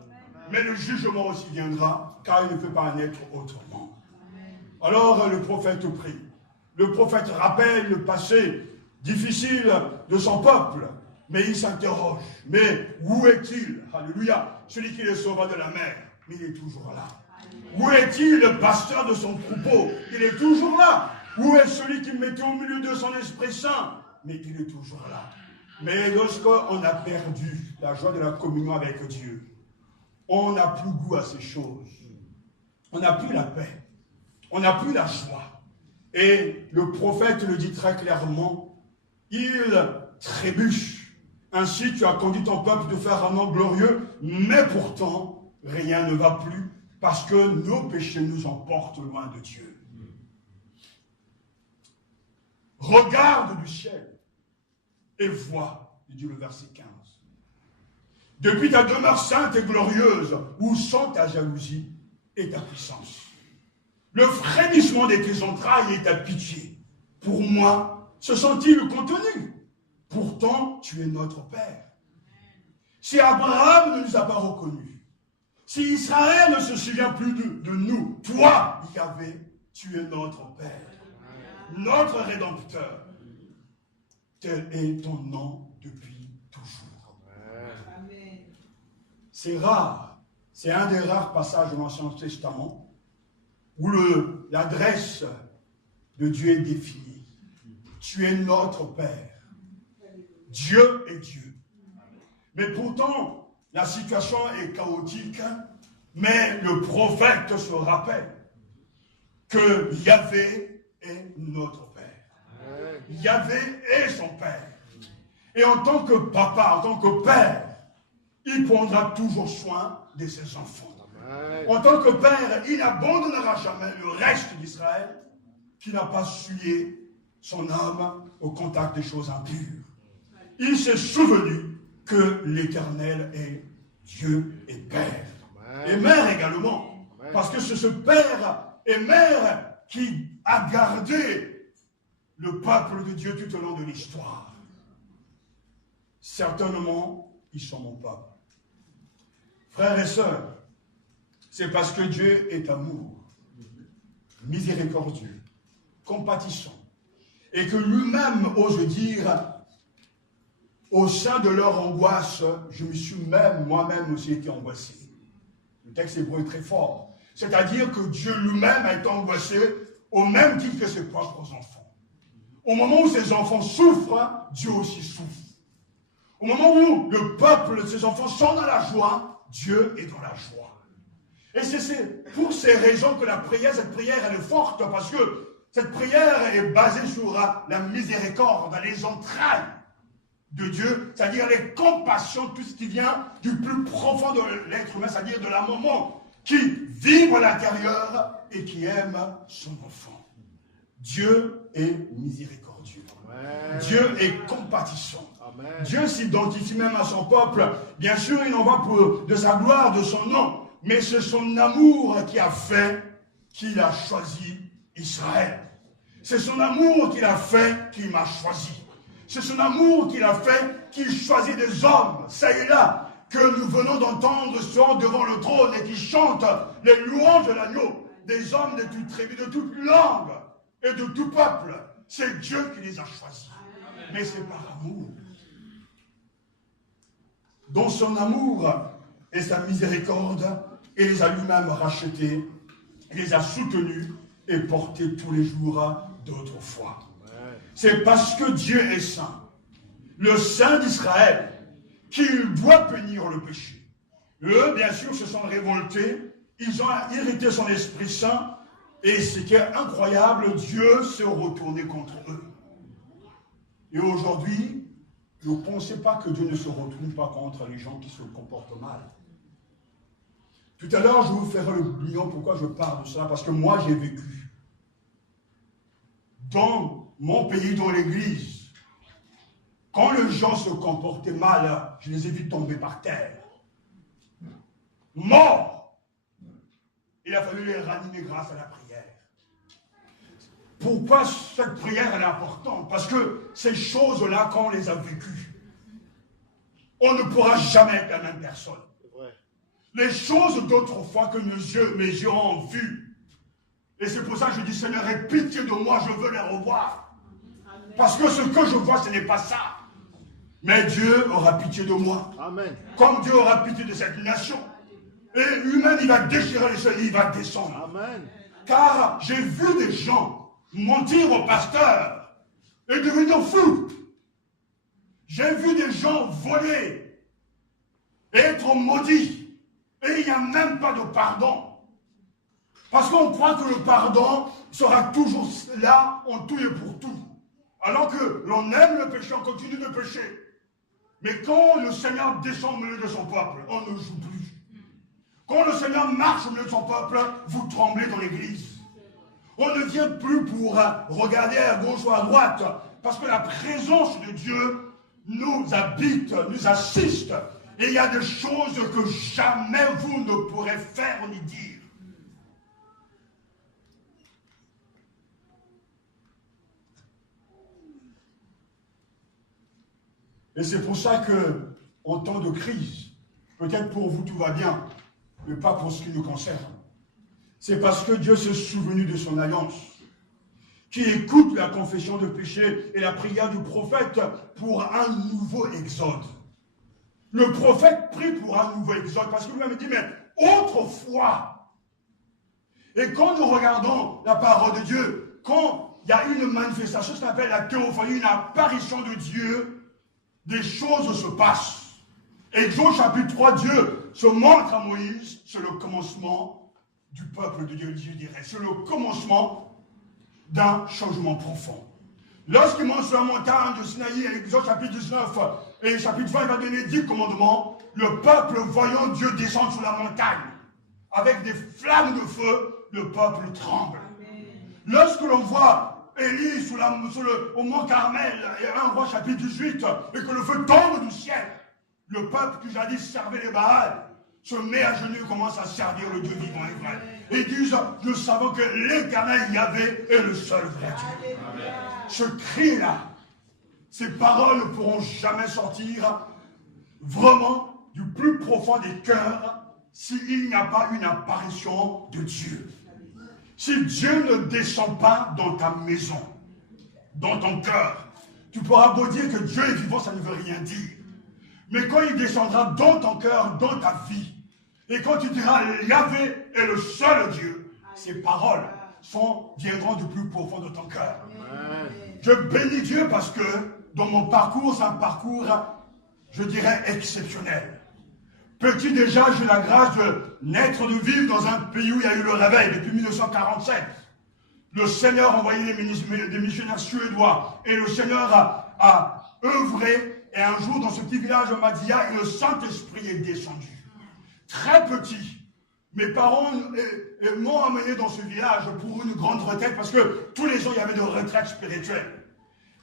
mais le jugement aussi viendra, car il ne peut pas en être autrement. Alors le prophète prie. Le prophète rappelle le passé difficile de son peuple, mais il s'interroge. Mais où est-il? Alléluia. Celui qui les sauva de la mer, mais il est toujours là. Où est-il le pasteur de son troupeau? Il est toujours là. Où est celui qui mettait au milieu de son Esprit Saint? Mais il est toujours là. Mais lorsqu'on a perdu la joie de la communion avec Dieu, on n'a plus goût à ces choses. On n'a plus la paix. On n'a plus la joie. Et le prophète le dit très clairement, il trébuche. Ainsi, tu as conduit ton peuple de faire un an glorieux, mais pourtant, rien ne va plus, parce que nos péchés nous emportent loin de Dieu. Regarde du ciel et vois, il dit le verset 15. Depuis ta demeure sainte et glorieuse, où sont ta jalousie et ta puissance? Le frémissement de tes entrailles et ta pitié, pour moi, se sont-ils contenus? Pourtant, tu es notre Père. Si Abraham ne nous a pas reconnus, si Israël ne se souvient plus de nous, toi, Yahvé, tu es notre Père, notre Rédempteur. Tel est ton nom depuis toujours. Amen. C'est rare C'est un des rares passages de l'Ancien Testament où l'adresse de Dieu est définie. Tu es notre Père. Dieu est Dieu. Mais pourtant, la situation est chaotique, mais le prophète se rappelle que Yahvé est notre Père. Yahvé est son Père. Et en tant que papa, en tant que père, il prendra toujours soin de ses enfants. En tant que père, il n'abandonnera jamais le reste d'Israël qui n'a pas souillé son âme au contact des choses impures. Il s'est souvenu que l'Éternel est Dieu et Père. Et mère également. Parce que c'est ce père et mère qui a gardé le peuple de Dieu tout au long de l'histoire. Certainement, ils sont mon peuple. Frères et sœurs, c'est parce que Dieu est amour, miséricordieux, compatissant, et que lui-même ose dire, au sein de leur angoisse, je me suis moi-même aussi été angoissé. Le texte hébreu est très fort. C'est-à-dire que Dieu lui-même a été angoissé au même titre que ses propres enfants. Au moment où ses enfants souffrent, Dieu aussi souffre. Au moment où le peuple, ses enfants sont dans la joie, Dieu est dans la joie. Et c'est pour ces raisons que cette prière, elle est forte, parce que cette prière est basée sur la miséricorde, les entrailles de Dieu, c'est-à-dire les compassions, tout ce qui vient du plus profond de l'être humain, c'est-à-dire de la maman qui vibre à l'intérieur et qui aime son enfant. Dieu est miséricordieux. Amen. Dieu est compatissant. Amen. Dieu s'identifie même à son peuple. Bien sûr, il en va de sa gloire, de son nom, mais c'est son amour qui a fait qu'il a choisi Israël. C'est son amour qu'il a fait qu'il m'a choisi. C'est son amour qu'il a fait qu'il choisit des hommes, ça et là, que nous venons d'entendre sont devant le trône et qui chantent les louanges de l'agneau. Des hommes de toute tribu, de toute langue et de tout peuple. C'est Dieu qui les a choisis. Mais c'est par amour. Dans son amour et sa miséricorde, il les a lui-même rachetés, il les a soutenus et portés tous les jours d'autrefois. C'est parce que Dieu est saint, le Saint d'Israël, qu'il doit punir le péché. Eux, bien sûr, se sont révoltés, ils ont irrité son Esprit Saint, et ce qui est incroyable, Dieu s'est retourné contre eux. Et aujourd'hui, ne pensez pas que Dieu ne se retourne pas contre les gens qui se comportent mal. Tout à l'heure, je vous ferai le bilan pourquoi je parle de ça, parce que moi, j'ai vécu dans mon pays, dans l'église, quand les gens se comportaient mal, je les ai vus tomber par terre. Morts. Il a fallu les ranimer grâce à la prière. Pourquoi cette prière elle est importante? Parce que ces choses-là, quand on les a vécues, on ne pourra jamais être la même personne. Les choses d'autrefois que mes yeux ont vues. Et c'est pour ça que je dis, Seigneur, aie pitié de moi, je veux les revoir. Parce que ce que je vois, ce n'est pas ça. Mais Dieu aura pitié de moi. Amen. Comme Dieu aura pitié de cette nation. Et lui-même, il va déchirer les cieux, il va descendre. Amen. Car j'ai vu des gens mentir au pasteur et devenir fous. J'ai vu des gens voler et être maudits. Et il n'y a même pas de pardon. Parce qu'on croit que le pardon sera toujours là, en tout et pour tout. Alors que l'on aime le péché, on continue de pécher. Mais quand le Seigneur descend au milieu de son peuple, on ne joue plus. Quand le Seigneur marche au milieu de son peuple, vous tremblez dans l'église. On ne vient plus pour regarder à gauche ou à droite, parce que la présence de Dieu nous habite, nous assiste. Et il y a des choses que jamais vous ne pourrez faire ni dire. Et c'est pour ça que, en temps de crise, peut-être pour vous tout va bien, mais pas pour ce qui nous concerne. C'est parce que Dieu s'est souvenu de son alliance, qui écoute la confession de péché et la prière du prophète pour un nouveau exode. Le prophète prie pour un nouveau exode, parce que lui-même dit, mais autrefois. Et quand nous regardons la parole de Dieu, quand il y a une manifestation, ça s'appelle la théophanie, une apparition de Dieu, des choses se passent. Exode chapitre 3, Dieu se montre à Moïse, c'est le commencement du peuple de Dieu, je dirais. C'est le commencement d'un changement profond. Lorsqu'il monte sur la montagne de Sinaï, Exode chapitre 19 et chapitre 20, il va donner 10 commandements. Le peuple, voyant Dieu descendre sur la montagne, avec des flammes de feu, le peuple tremble. Lorsque l'on voit Élie au mont Carmel, et 1 Roi chapitre 18, et que le feu tombe du ciel, le peuple qui jadis servait les Baals se met à genoux et commence à servir le Dieu vivant et vrai. Et ils disent, nous savons que l'Éternel Yahvé est le seul vrai Dieu. Amen. Ce cri-là, ces paroles ne pourront jamais sortir vraiment du plus profond des cœurs s'il n'y a pas une apparition de Dieu. Si Dieu ne descend pas dans ta maison, dans ton cœur, tu pourras beau dire que Dieu est vivant, ça ne veut rien dire. Mais quand il descendra dans ton cœur, dans ta vie, et quand tu diras Yahvé est le seul Dieu, ces paroles viendront du plus profond de ton cœur. Je bénis Dieu parce que dans mon parcours, c'est un parcours, je dirais, exceptionnel. Petit déjà, j'ai la grâce de naître, de vivre dans un pays où il y a eu le réveil depuis 1947. Le Seigneur a envoyé des missionnaires suédois et le Seigneur a œuvré. Et un jour, dans ce petit village de Madia, le Saint-Esprit est descendu. Très petit. Mes parents m'ont amené dans ce village pour une grande retraite parce que tous les ans, il y avait des retraites spirituelles.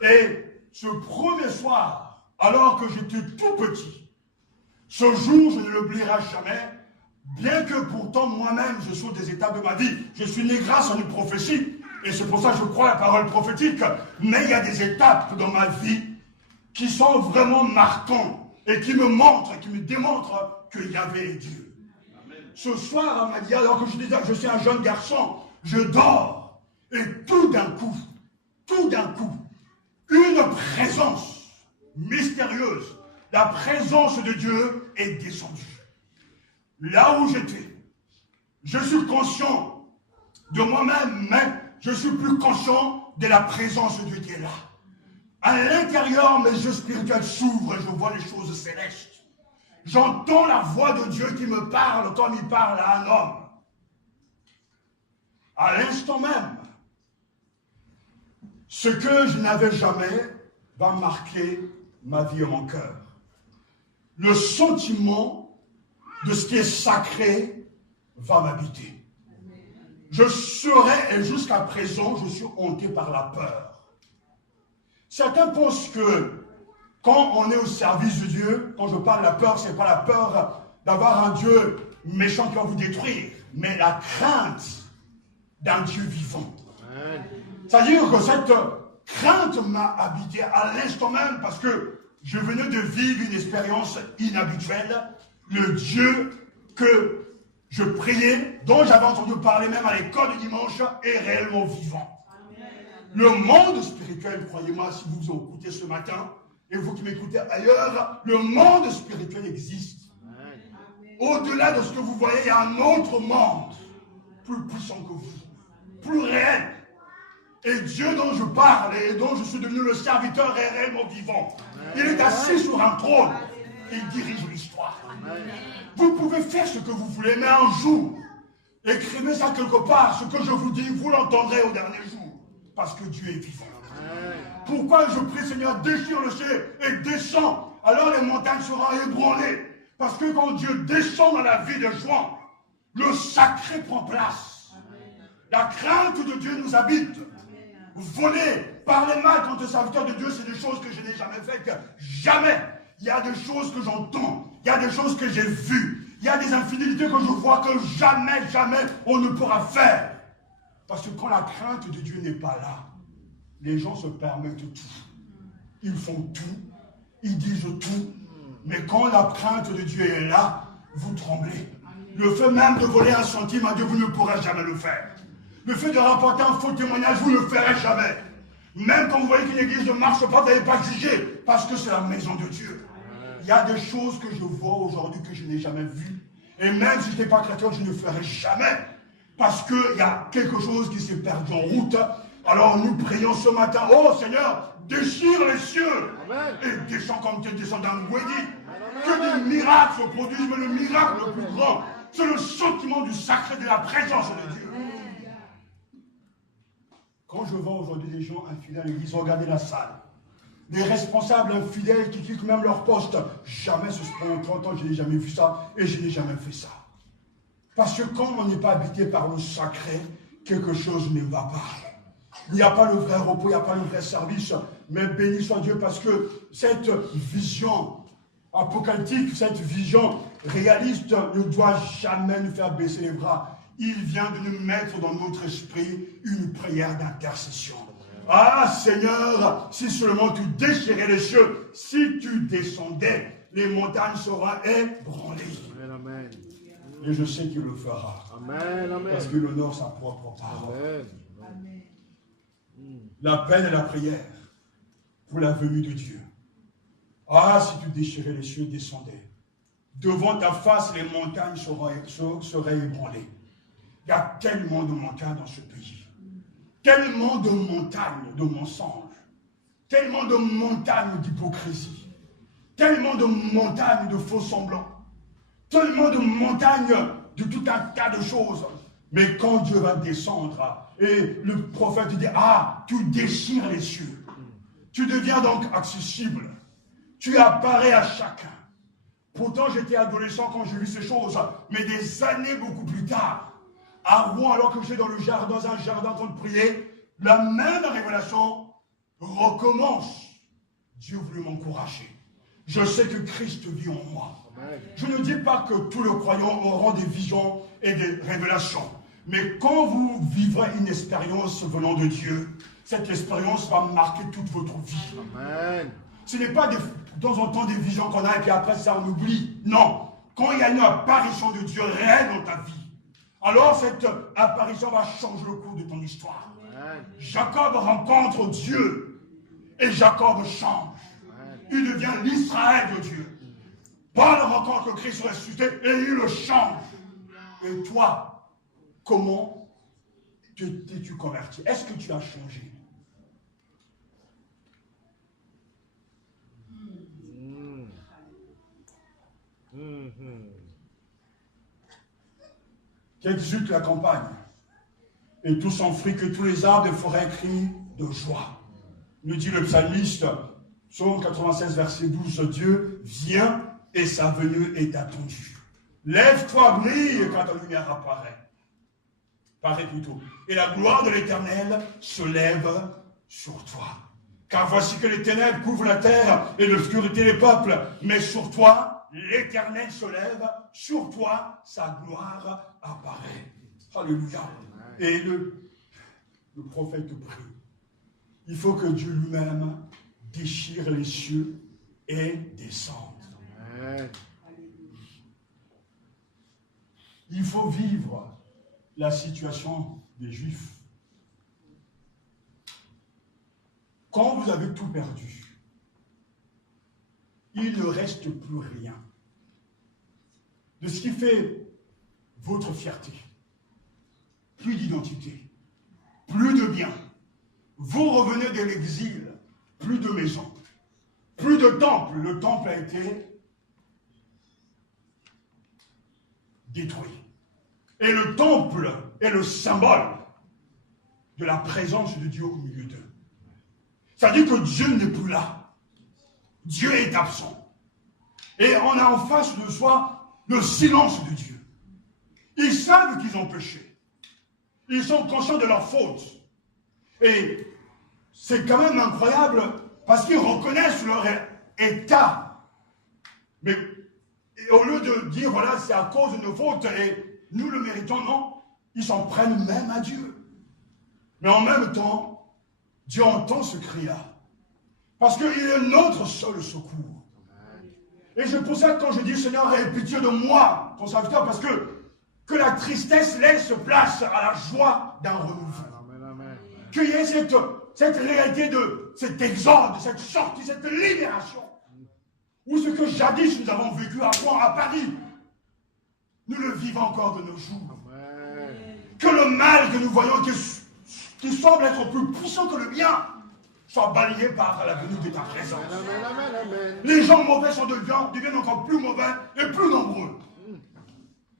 Et ce premier soir, alors que j'étais tout petit, ce jour, je ne l'oublierai jamais, bien que pourtant moi-même, je sois des étapes de ma vie. Je suis né grâce à une prophétie. Et c'est pour ça que je crois à la parole prophétique. Mais il y a des étapes dans ma vie qui sont vraiment marquants et qui me montrent, qui me démontrent qu'il y avait Dieu. Amen. Ce soir, elle m'a dit, alors que je disais que je suis un jeune garçon, je dors. Et tout d'un coup, une présence mystérieuse, la présence de Dieu est descendue. Là où j'étais, je suis conscient de moi-même, mais je suis plus conscient de la présence de Dieu qui est là. À l'intérieur, mes yeux spirituels s'ouvrent et je vois les choses célestes. J'entends la voix de Dieu qui me parle comme il parle à un homme. À l'instant même, ce que je n'avais jamais va marquer ma vie et mon cœur. Le sentiment de ce qui est sacré va m'habiter. Je serai, et jusqu'à présent, je suis hanté par la peur. Certains pensent que quand on est au service de Dieu, quand je parle de la peur, ce n'est pas la peur d'avoir un Dieu méchant qui va vous détruire, mais la crainte d'un Dieu vivant. C'est-à-dire que cette crainte m'a habité à l'instant même parce que je venais de vivre une expérience inhabituelle. Le Dieu que je priais, dont j'avais entendu parler même à l'école du dimanche, est réellement vivant. Le monde spirituel, croyez-moi, si vous écoutez ce matin, et vous qui m'écoutez ailleurs, le monde spirituel existe. Au-delà de ce que vous voyez, il y a un autre monde, plus puissant que vous, plus réel. Et Dieu dont je parle et dont je suis devenu le serviteur est réellement vivant. Il est assis sur un trône et il dirige l'histoire. Vous pouvez faire ce que vous voulez, mais un jour, écrivez ça quelque part, ce que je vous dis, vous l'entendrez au dernier jour. Parce que Dieu est vivant. Pourquoi je prie, Seigneur, déchire le ciel et descend, alors les montagnes seront ébranlées. Parce que quand Dieu descend dans la vie de Juan, le sacré prend place. La crainte de Dieu nous habite. Voler, parler mal contre le serviteur de Dieu, c'est des choses que je n'ai jamais faites. Jamais. Il y a des choses que j'entends. Il y a des choses que j'ai vues. Il y a des infidélités que je vois que jamais on ne pourra faire. Parce que quand la crainte de Dieu n'est pas là, les gens se permettent tout. Ils font tout, ils disent tout. Mais quand la crainte de Dieu est là, vous tremblez. Le fait même de voler un centime à Dieu, vous ne pourrez jamais le faire. Le fait de rapporter un faux témoignage, vous ne le ferez jamais. Même quand vous voyez qu'une église ne marche pas, vous n'allez pas juger, parce que c'est la maison de Dieu. Il y a des choses que je vois aujourd'hui que je n'ai jamais vues. Et même si je n'étais pas chrétien, je ne le ferai jamais. Parce qu'il y a quelque chose qui s'est perdu en route. Alors nous prions ce matin, oh Seigneur, déchire les cieux. Amen. Et descends comme tu descends dans Gwedi. Que des miracles se produisent, mais le miracle le plus grand, c'est le sentiment du sacré de la présence de Dieu. Quand je vois aujourd'hui des gens infidèles à l'église, regardez la salle. Des responsables infidèles qui quittent même leur poste. Jamais ce pendant 30 ans, je n'ai jamais vu ça et je n'ai jamais fait ça. Parce que quand on n'est pas habité par le sacré, quelque chose ne va pas. Il n'y a pas le vrai repos, il n'y a pas le vrai service. Mais béni soit Dieu parce que cette vision apocalyptique, cette vision réaliste ne doit jamais nous faire baisser les bras. Il vient de nous mettre dans notre esprit une prière d'intercession. Ah Seigneur, si seulement tu déchirais les cieux, si tu descendais, les montagnes seraient ébranlées. Amen, amen. Et je sais qu'il le fera. Amen, amen. Parce qu'il honore sa propre parole. Amen. L'appel et la prière pour la venue de Dieu. Ah, si tu déchirais les cieux, descendais. Devant ta face, les montagnes seraient ébranlées. Il y a tellement de montagnes dans ce pays. Tellement de montagnes de mensonges. Tellement de montagnes d'hypocrisie. Tellement de montagnes de faux semblants. Tellement de montagnes de tout un tas de choses. Mais quand Dieu va descendre, et le prophète dit, ah, tu déchires les cieux. Tu deviens donc accessible. Tu apparais à chacun. Pourtant, j'étais adolescent quand j'ai vu ces choses, mais des années beaucoup plus tard, à Rouen, alors que j'étais dans un jardin en train de prier, la même révélation recommence. Dieu voulait m'encourager. Je sais que Christ vit en moi. Je ne dis pas que tous les croyants auront des visions et des révélations. Mais quand vous vivrez une expérience venant de Dieu, cette expérience va marquer toute votre vie. Amen. Ce n'est pas de temps en temps des visions qu'on a et puis après ça on oublie. Non. Quand il y a une apparition de Dieu réelle dans ta vie, alors cette apparition va changer le cours de ton histoire. Amen. Jacob rencontre Dieu et Jacob change. Amen. Il devient l'Israël de Dieu. Paul rencontre Christ ressuscité et il le change. Et toi, comment t'es-tu converti? Est-ce que tu as changé? Qu'exulte la campagne, et tout s'enfuit, que tous les arbres des forêts crient de joie. Nous dit le psalmiste, psaume 96, verset 12, Dieu vient et sa venue est attendue. Lève-toi, brille quand ta lumière paraît plutôt. Et la gloire de l'Éternel se lève sur toi. Car voici que les ténèbres couvrent la terre et l'obscurité les peuples, mais sur toi, l'Éternel se lève, sur toi, sa gloire apparaît. Alléluia. Et le prophète prie. Il faut que Dieu lui-même déchire les cieux et descende. Amen. Il faut vivre la situation des Juifs. Quand vous avez tout perdu, il ne reste plus rien de ce qui fait votre fierté. Plus d'identité, plus de biens. Vous revenez de l'exil, plus de maison, plus de temple. Le temple a été détruit. Et le temple est le symbole de la présence de Dieu au milieu d'eux. Ça dit que Dieu n'est plus là. Dieu est absent. Et on a en face de soi le silence de Dieu. Ils savent qu'ils ont péché. Ils sont conscients de leur faute. Et c'est quand même incroyable parce qu'ils reconnaissent leur état. Mais au lieu de dire, voilà, c'est à cause de nos fautes et nous le méritons, non. Ils s'en prennent même à Dieu. Mais en même temps, Dieu entend ce cri-là. Parce qu'il est notre seul secours. Et c'est pour ça que quand je dis, Seigneur, aie pitié de moi, ton serviteur, parce que la tristesse laisse place à la joie d'un renouveau. Qu'il y ait cette réalité de cet exode, cette sortie, cette libération. Ou ce que jadis nous avons vécu à Rouen, à Paris. nous le vivons encore de nos jours. Amen. Que le mal que nous voyons, qui semble être plus puissant que le bien, soit balayé par la venue de ta présence. Amen, amen, amen. Les gens mauvais deviennent encore plus mauvais et plus nombreux.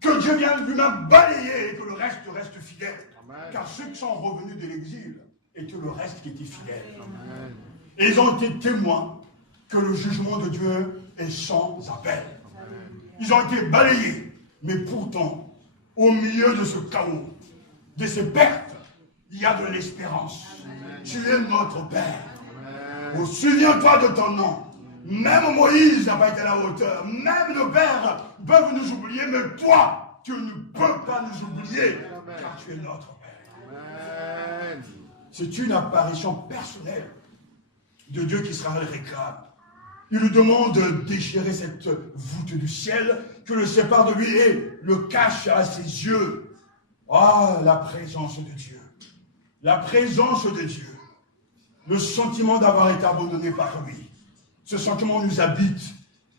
Que Dieu vienne lui-même balayer et que le reste fidèle. Amen. Car ceux qui sont revenus de l'exil étaient le reste qui était fidèle. Amen. Et ils ont été témoins que le jugement de Dieu est sans appel. Ils ont été balayés. Mais pourtant, au milieu de ce chaos, de ces pertes, il y a de l'espérance. Tu es notre Père. Oh, souviens-toi de ton nom. Même Moïse n'a pas été à la hauteur. Même nos pères peuvent nous oublier, mais toi, tu ne peux pas nous oublier, car tu es notre Père. Amen. C'est une apparition personnelle de Dieu qu'Israël réclame. Il nous demande de déchirer cette voûte du ciel que le sépare de lui et le cache à ses yeux. Ah, la présence de Dieu. La présence de Dieu. Le sentiment d'avoir été abandonné par lui. Ce sentiment nous habite.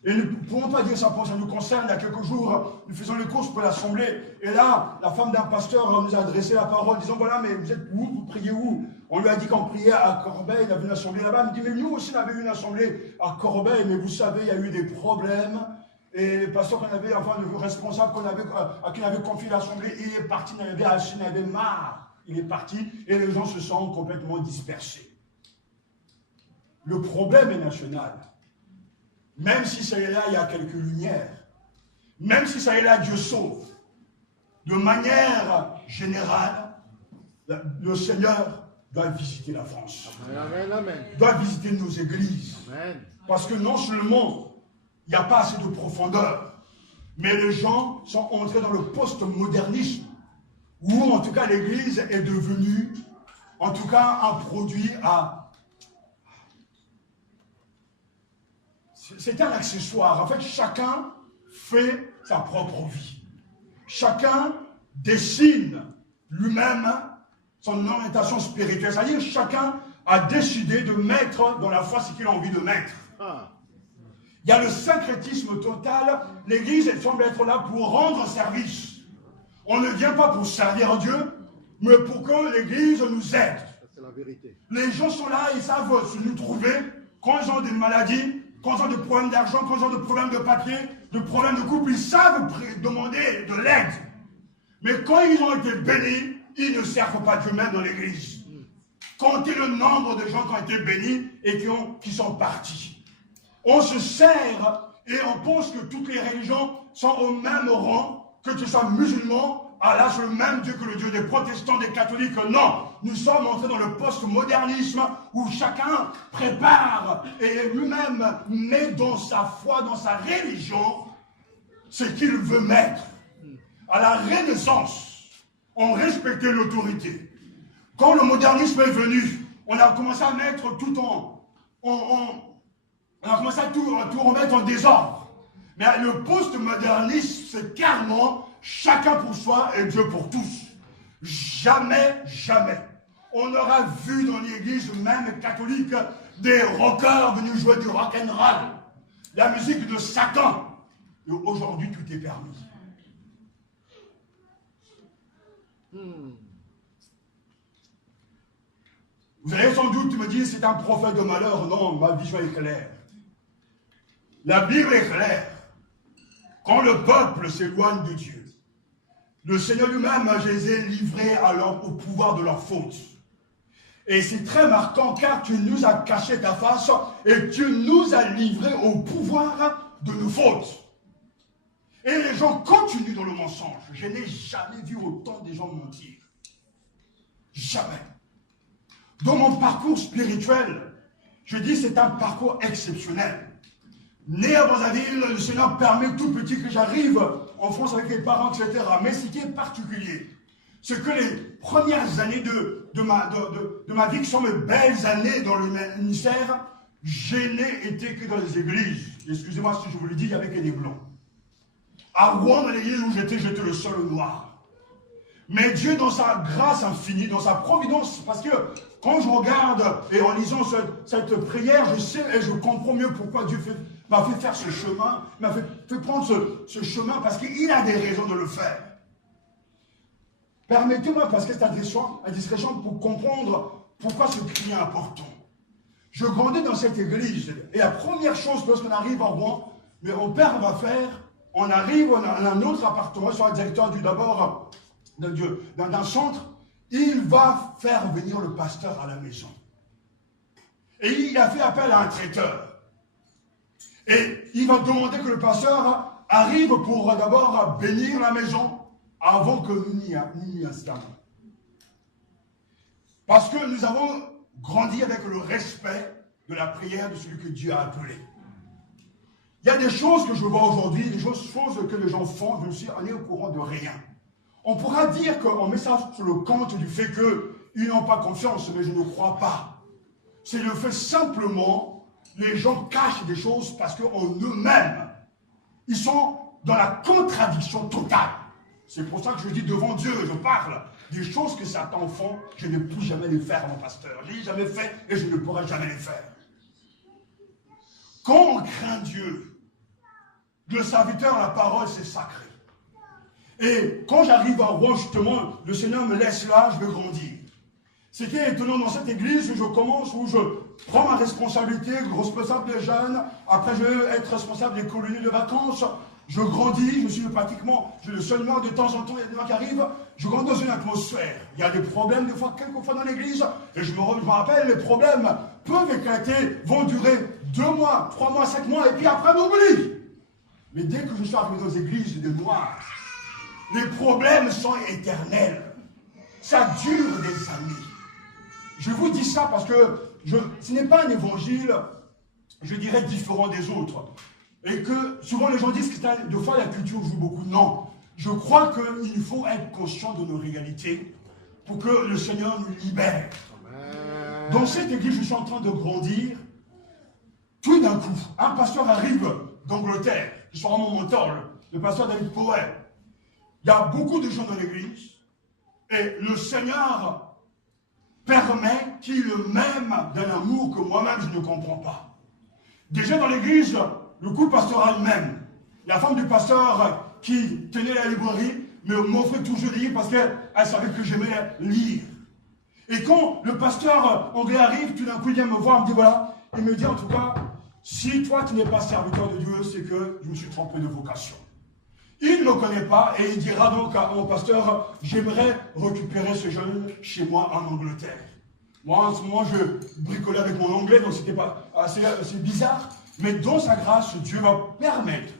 Et nous ne pouvons pas dire ça pour ça nous concerne. Il y a quelques jours, nous faisons les courses pour l'assemblée. Et là, la femme d'un pasteur nous a adressé la parole, disant, voilà, mais vous êtes où? Vous priez où? On lui a dit qu'on priait à Corbeil, il avait une assemblée là-bas. Il me dit, mais nous aussi, on avait une assemblée à Corbeil, mais vous savez, il y a eu des problèmes. Et le pasteur qu'on avait, enfin, le responsable à qui on avait confié l'assemblée, il est parti, il en avait marre. Il est parti, et les gens se sont complètement dispersés. Le problème est national. Même si ça est là, il y a quelques lumières. Même si ça est là, Dieu sauve. De manière générale, le Seigneur doit visiter la France. Amen, amen. Doit visiter nos églises. Amen. Parce que non seulement il n'y a pas assez de profondeur, mais les gens sont entrés dans le post-modernisme, où en tout cas l'église est devenue, en tout cas un produit à... C'est un accessoire. En fait, chacun fait sa propre vie. Chacun dessine lui-même son orientation spirituelle. C'est-à-dire chacun a décidé de mettre dans la foi ce qu'il a envie de mettre. Il y a le syncrétisme total. L'église, elle semble être là pour rendre service. On ne vient pas pour servir Dieu, mais pour que l'église nous aide. C'est la vérité. Les gens sont là, ils savent nous trouver quand ils ont des maladies, quand ils ont des problèmes d'argent, quand ils ont des problèmes de papier, des problèmes de couple, ils savent demander de l'aide. Mais quand ils ont été bénis, ils ne servent pas Dieu même dans l'église. Comptez le nombre de gens qui ont été bénis et qui sont partis. On se sert et on pense que toutes les religions sont au même rang, que tu sois musulman, Allah c'est le même Dieu que le Dieu des protestants, des catholiques. Non, nous sommes entrés dans le post-modernisme où chacun prépare et lui-même met dans sa foi, dans sa religion, ce qu'il veut mettre. À la Renaissance, on respectait l'autorité. Quand le modernisme est venu, on a commencé à mettre tout on a commencé à tout remettre en désordre. Mais le post-modernisme, c'est carrément chacun pour soi et Dieu pour tous. Jamais, jamais. On aura vu dans l'église même catholique des rockers venus jouer du rock'n'roll. La musique de Satan. Et aujourd'hui, tout est permis. Vous allez sans doute me dire, c'est un prophète de malheur. Non, ma vision est claire. La Bible est claire. Quand le peuple s'éloigne de Dieu, le Seigneur lui-même, je les ai livrés au pouvoir de leur faute. Et c'est très marquant car tu nous as caché ta face et tu nous as livrés au pouvoir de nos fautes. Et les gens continuent dans le mensonge. Je n'ai jamais vu autant de gens mentir. Jamais. Dans mon parcours spirituel, je dis c'est un parcours exceptionnel. Né à Brazzaville, le Seigneur permet tout petit que j'arrive en France avec les parents, etc. Mais ce qui est particulier, c'est que les premières années de ma vie, qui sont mes belles années dans le ministère, je n'ai été que dans les églises. Excusez-moi si je vous le dis, il n'y avait que des blancs. À Rouen, dans l'église où j'étais le seul noir. Mais Dieu, dans sa grâce infinie, dans sa providence, parce que quand je regarde et en lisant cette prière, je sais et je comprends mieux pourquoi Dieu m'a fait faire ce chemin, m'a fait prendre ce chemin, parce qu'il a des raisons de le faire. Permettez-moi, parce que c'est indiscrétion, pour comprendre pourquoi ce cri est important. Je grandis dans cette église, et la première chose lorsqu'on arrive en Rouen, mais mon père va faire, on arrive, on a un autre appartement, sur le directeur d'abord d'un centre, il va faire venir le pasteur à la maison. Et il a fait appel à un traiteur. Et il va demander que le pasteur arrive pour d'abord bénir la maison avant que nous n'y installions. Parce que nous avons grandi avec le respect de la prière de celui que Dieu a appelé. Il y a des choses que je vois aujourd'hui, des choses que les gens font, je me suis allé au courant de rien. On pourra dire qu'on met ça sur le compte du fait qu'ils n'ont pas confiance, mais je ne crois pas. C'est le fait simplement, les gens cachent des choses parce qu'en eux-mêmes, ils sont dans la contradiction totale. C'est pour ça que je dis devant Dieu, je parle des choses que Satan fait, je ne peux jamais les faire, mon pasteur. Je ne l'ai jamais fait et je ne pourrai jamais les faire. Quand on craint Dieu, le serviteur, la parole, c'est sacré. Et quand j'arrive à Rouen, justement, le Seigneur me laisse là, je veux grandir. Ce qui est étonnant dans cette église, où je commence, où je prends ma responsabilité, responsable des jeunes, après je veux être responsable des colonies de vacances, je grandis, je suis pratiquement, j'ai le seul mort de temps en temps, il y a des gens qui arrivent, je grandis dans une atmosphère. Il y a des problèmes, des fois, quelquefois dans l'église, et je me rappelle, les problèmes peuvent éclater, vont durer 2 mois, 3 mois, 5 mois, et puis après, on oublie. Mais dès que je suis arrivé dans les églises de Noirs, les problèmes sont éternels. Ça dure des années. Je vous dis ça parce que ce n'est pas un évangile, je dirais, différent des autres. Et que souvent les gens disent que de fois la culture joue beaucoup. Non. Je crois qu'il faut être conscient de nos réalités pour que le Seigneur nous libère. Amen. Dans cette église, je suis en train de grandir. Tout d'un coup, un pasteur arrive d'Angleterre, qui sera mon mentor, le pasteur David Powell. Il y a beaucoup de gens dans l'église et le Seigneur permet qu'il m'aime d'un amour que moi-même je ne comprends pas. Déjà dans l'église, le couple pastoral même, la femme du pasteur qui tenait la librairie m'offrait toujours des livres parce qu'elle savait que j'aimais lire. Et quand le pasteur anglais arrive, tout d'un coup il vient me voir, il me dit voilà, il me dit en tout cas, si toi tu n'es pas serviteur de Dieu, c'est que je me suis trompé de vocation. Il ne me connaît pas et il dira donc à mon pasteur, j'aimerais récupérer ce jeune chez moi en Angleterre. Moi, en ce moment, je bricolais avec mon anglais, donc c'était pas assez bizarre. Mais dans sa grâce, Dieu va permettre.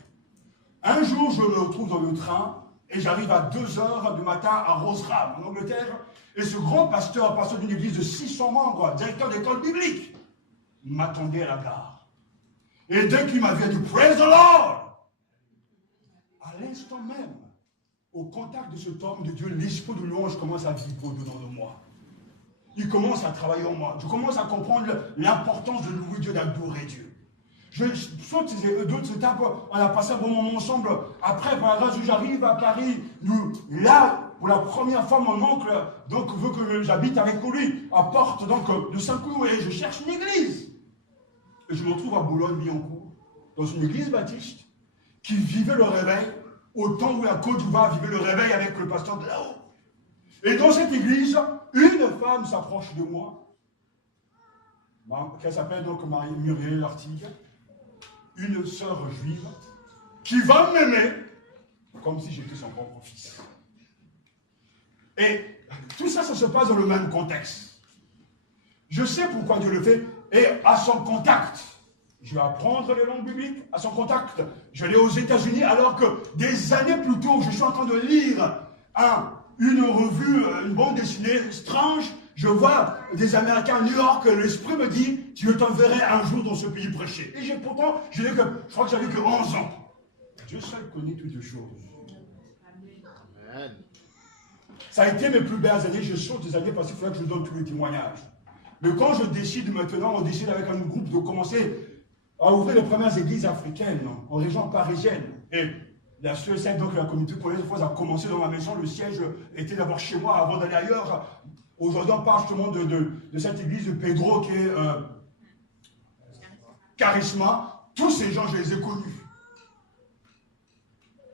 Un jour, je me retrouve dans le train et j'arrive à 2h du matin à Rosram, en Angleterre. Et ce grand pasteur d'une église de 600 membres, directeur d'école biblique, m'attendait à la gare. Et dès qu'il m'a vu, il a dit, Praise the Lord! À l'instant même, au contact de cet homme de Dieu, l'esprit de louange commence à vibrer dedans de moi. Il commence à travailler en moi. Je commence à comprendre l'importance de louer Dieu, d'adorer Dieu. Je saute d'autres étapes, on a passé un bon moment ensemble. Après, par la grâce, j'arrive à Paris. Là, pour la première fois, mon oncle donc, veut que j'habite avec lui à Porte donc, de Saint-Cloud et je cherche une église. Et je me retrouve à Boulogne-Billancourt, dans une église baptiste qui vivait le réveil au temps où la Côte d'Ivoire vivait le réveil avec le pasteur de là-haut. Et dans cette église, une femme s'approche de moi, qui s'appelle donc Marie-Muriel Lartigue, une sœur juive, qui va m'aimer comme si j'étais son propre fils. Et tout ça, ça se passe dans le même contexte. Je sais pourquoi Dieu le fait, et à son contact, je vais apprendre les langues bibliques, à son contact, je vais aller aux États-Unis, alors que des années plus tôt, je suis en train de lire une revue, une bande dessinée strange, je vois des Américains à New York, l'esprit me dit, tu t'enverrai un jour dans ce pays prêcher. Et pourtant, je crois que j'avais que 11 ans. Dieu seul connaît toutes les choses. Amen. Ça a été mes plus belles années, je saute des années parce qu'il faudrait que je donne tous les témoignages. Mais quand je décide maintenant, on décide avec un groupe de commencer à ouvrir les premières églises africaines en région parisienne. Et la CESEC, donc la communauté polonaise, a commencé dans ma maison. Le siège était d'abord chez moi avant d'aller ailleurs. Aujourd'hui, on parle justement de cette église de Pedro qui est Charisma. Tous ces gens, je les ai connus.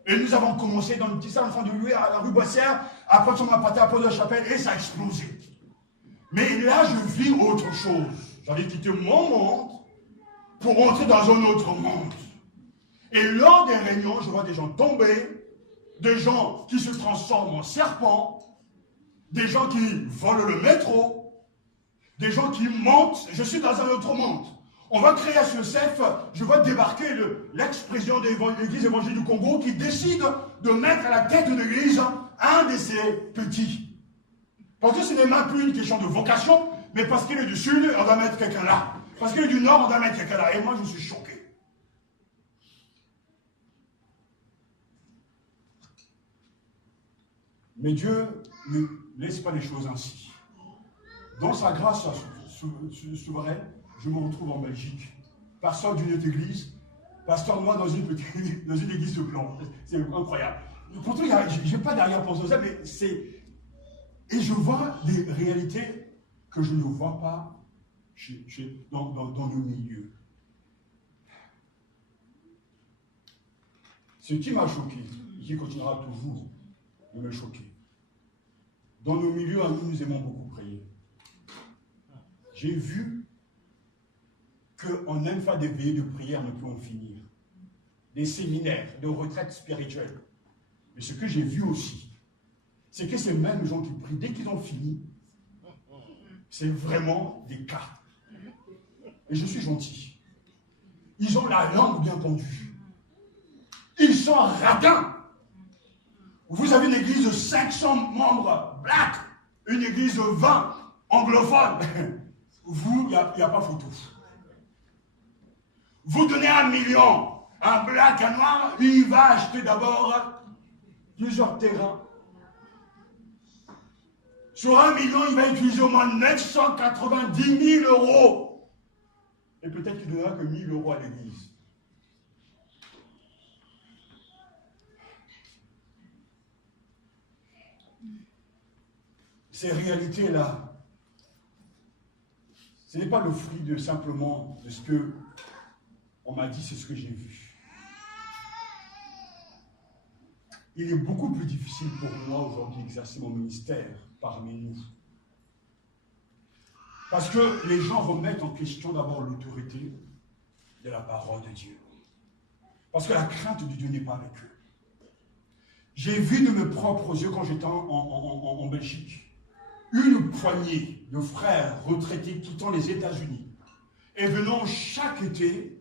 Et nous avons commencé dans le petit salon de lui à la rue Boissière. Après, on m'a parti à Port de la Chapelle et ça a explosé. Mais là, je vis autre chose. J'allais quitter mon monde pour entrer dans un autre monde. Et lors des réunions, je vois des gens tomber, des gens qui se transforment en serpents, des gens qui volent le métro, des gens qui montent. Je suis dans un autre monde. On va créer à ce CEF, je vois débarquer l'ex-président de l'église évangélique du Congo qui décide de mettre à la tête de l'église un de ses petits. Parce que ce n'est même plus une question de vocation, mais parce qu'il est du sud, on va mettre quelqu'un là. Parce qu'il est du nord, on va mettre quelqu'un là. Et moi, je suis choqué. Mais Dieu ne laisse pas les choses ainsi. Dans sa grâce souveraine, je me retrouve en Belgique. Pasteur d'une autre église, pasteur moi dans une église de blanc. C'est incroyable. Pourtant, je n'ai pas d'arrière-pensée de ça, mais c'est... Et je vois des réalités que je ne vois pas dans nos milieux. Ce qui m'a choqué, qui continuera toujours de me choquer. Dans nos milieux, nous aimons beaucoup prier. J'ai vu qu'on n'aime pas des veillées de prière, ne peut en finir. Des séminaires, des retraites spirituelles. Mais ce que j'ai vu aussi, c'est que ces mêmes gens qui prient, dès qu'ils ont fini, c'est vraiment des cas. Et je suis gentil. Ils ont la langue bien pendue. Ils sont radins. Vous avez une église de 500 membres black, une église de 20 anglophones. Vous, il n'y a pas photo. Vous donnez 1 million, un black, un noir, lui, il va acheter d'abord plusieurs terrains. Sur 1 million, il va utiliser au moins 990 000 euros. Et peut-être qu'il ne donnera que 1 000 euros à l'église. Ces réalités-là, ce n'est pas le fruit de simplement de ce que on m'a dit, c'est ce que j'ai vu. Il est beaucoup plus difficile pour moi aujourd'hui d'exercer mon ministère parmi nous. Parce que les gens remettent en question d'abord l'autorité de la parole de Dieu. Parce que la crainte de Dieu n'est pas avec eux. J'ai vu de mes propres yeux quand j'étais en Belgique, une poignée de frères retraités quittant les États-Unis et venant chaque été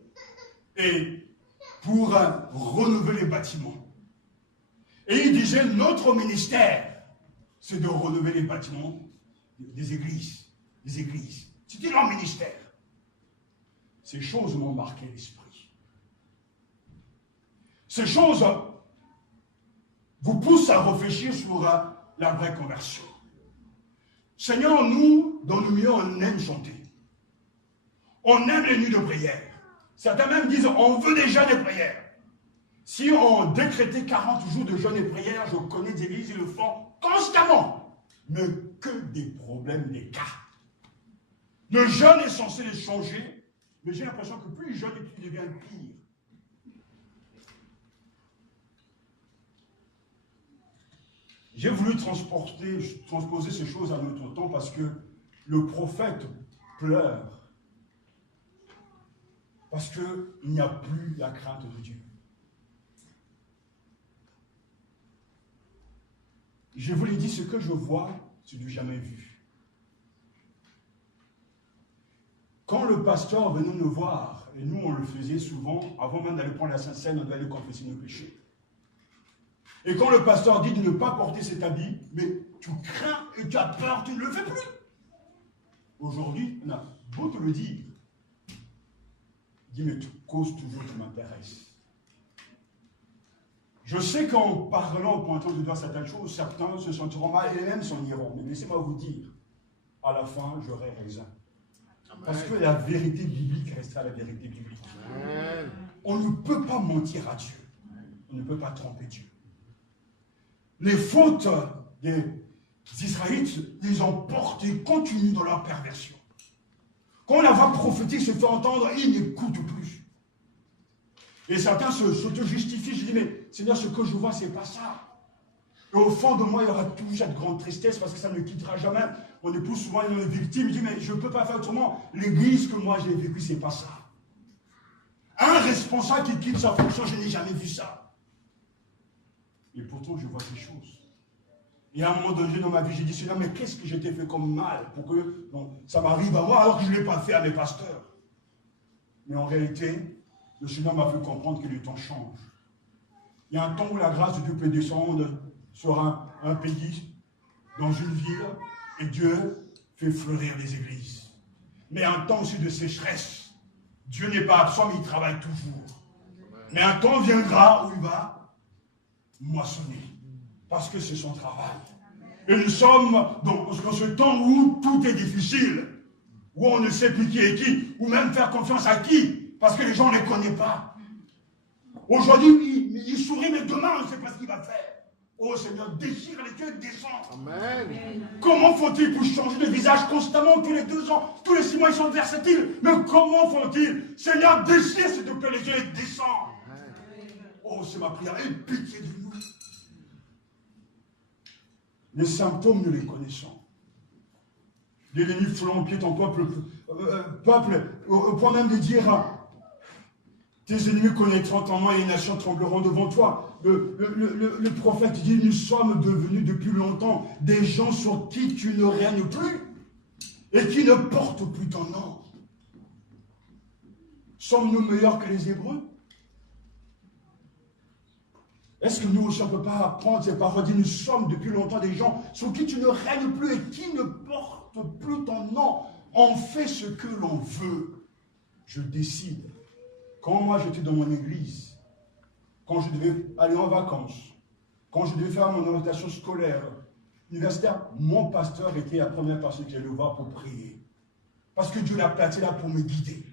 et pour renouveler les bâtiments. Et il disait, notre ministère, c'est de renouveler les bâtiments des églises. Des églises. C'était leur ministère. Ces choses m'ont marqué l'esprit. Ces choses vous poussent à réfléchir sur la vraie conversion. Seigneur, nous, dans nos milieux, on aime chanter. On aime les nuits de prière. Certains même disent, on veut des jeûnes et prières. Si on décrétait 40 jours de jeûne et prière, je connais des églises, ils le font constamment. Mais que des problèmes, des cas. Le jeûne est censé les changer, mais j'ai l'impression que plus il jeûne, plus il devient pire. J'ai voulu transposer ces choses à notre temps parce que le prophète pleure. Parce qu'il n'y a plus la crainte de Dieu. Je vous l'ai dit, ce que je vois, c'est du jamais vu. Quand le pasteur venait nous voir, et nous on le faisait souvent, avant même d'aller prendre la Sainte Seine, on devait aller confesser nos péchés. Et quand le pasteur dit de ne pas porter cet habit, mais tu crains et tu as peur, tu ne le fais plus. Aujourd'hui, on a beau te le dire. Dis, mais tu causes toujours qui m'intéresse. Je sais qu'en parlant, en pointant du doigt certaines choses, certains se sentiront mal et même s'en iront. Mais laissez-moi vous dire, à la fin, j'aurai raison. Parce que la vérité biblique restera la vérité biblique. Amen. On ne peut pas mentir à Dieu. On ne peut pas tromper Dieu. Les fautes Israélites, ils ont porté continu dans leur perversion. Quand la voix prophétique se fait entendre, ils n'écoutent plus. Et certains s'auto-justifient. Je dis, mais Seigneur, ce que je vois, c'est pas ça. Et au fond de moi, il y aura toujours cette grande tristesse parce que ça ne quittera jamais. On est plus souvent une victime. Il dit, mais je ne peux pas faire autrement. L'église que moi j'ai vécue, c'est pas ça. Un responsable qui quitte sa fonction, je n'ai jamais vu ça. Et pourtant, je vois ces choses. Et à un moment donné dans ma vie, j'ai dit, Seigneur, mais qu'est-ce que j'ai fait comme mal pour que ça m'arrive à moi alors que je ne l'ai pas fait à mes pasteurs? Mais en réalité, le Seigneur m'a fait comprendre que le temps change. Il y a un temps où la grâce de Dieu peut descendre sur un pays, dans une ville, et Dieu fait fleurir les églises. Mais un temps aussi de sécheresse. Dieu n'est pas absent, mais il travaille toujours. Mais un temps viendra où il va moissonner. Parce que c'est son travail. Et nous sommes dans ce temps où tout est difficile. Où on ne sait plus qui est qui. Ou même faire confiance à qui. Parce que les gens ne les connaissent pas. Aujourd'hui, il sourit, mais demain, on ne sait pas ce qu'il va faire. Oh Seigneur, déchire les cœurs, descend. Amen. Comment faut-il pour changer de visage constamment, tous les 2 ans, tous les 6 mois, ils sont versatiles? Mais comment faut-il? Seigneur, déchire s'il te plaît les cœurs, descend. Oh, c'est ma prière. Aie pitié de nous. Les symptômes, nous les connaissons. L'ennemi flanque ton peuple, au point même de dire, tes ennemis connaîtront ton nom et les nations trembleront devant toi. Le prophète dit, nous sommes devenus depuis longtemps des gens sur qui tu ne règnes plus et qui ne portent plus ton nom. Sommes-nous meilleurs que les Hébreux? Est-ce que nous aussi on ne peut pas apprendre ces paroles? Nous sommes depuis longtemps des gens sur qui tu ne règnes plus et qui ne portent plus ton nom. On fait ce que l'on veut. Je décide. Quand moi j'étais dans mon église, quand je devais aller en vacances, quand je devais faire mon orientation scolaire, universitaire, mon pasteur était la première personne que j'allais voir pour prier. Parce que Dieu l'a placé là pour me guider.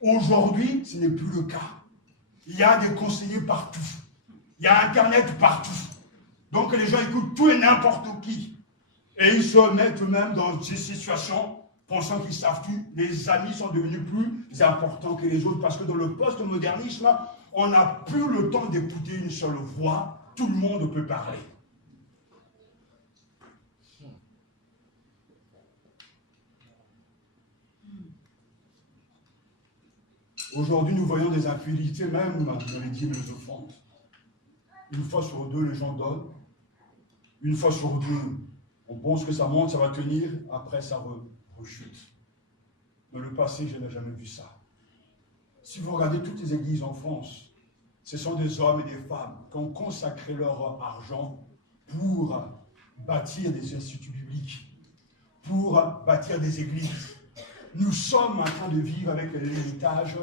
Aujourd'hui, ce n'est plus le cas. Il y a des conseillers partout. Il y a Internet partout. Donc les gens écoutent tout et n'importe qui. Et ils se mettent même dans ces situations pensant qu'ils savent tout. Les amis sont devenus plus importants que les autres parce que dans le post-modernisme, on n'a plus le temps d'écouter une seule voix. Tout le monde peut parler. Aujourd'hui, nous voyons des infidélités même dans les dîmes et les offrandes. Une fois sur 2, les gens donnent. Une fois sur 2, on pense que ça monte, ça va tenir. Après, ça rechute. Dans le passé, je n'ai jamais vu ça. Si vous regardez toutes les églises en France, ce sont des hommes et des femmes qui ont consacré leur argent pour bâtir des instituts bibliques, pour bâtir des églises. Nous sommes en train de vivre avec l'héritage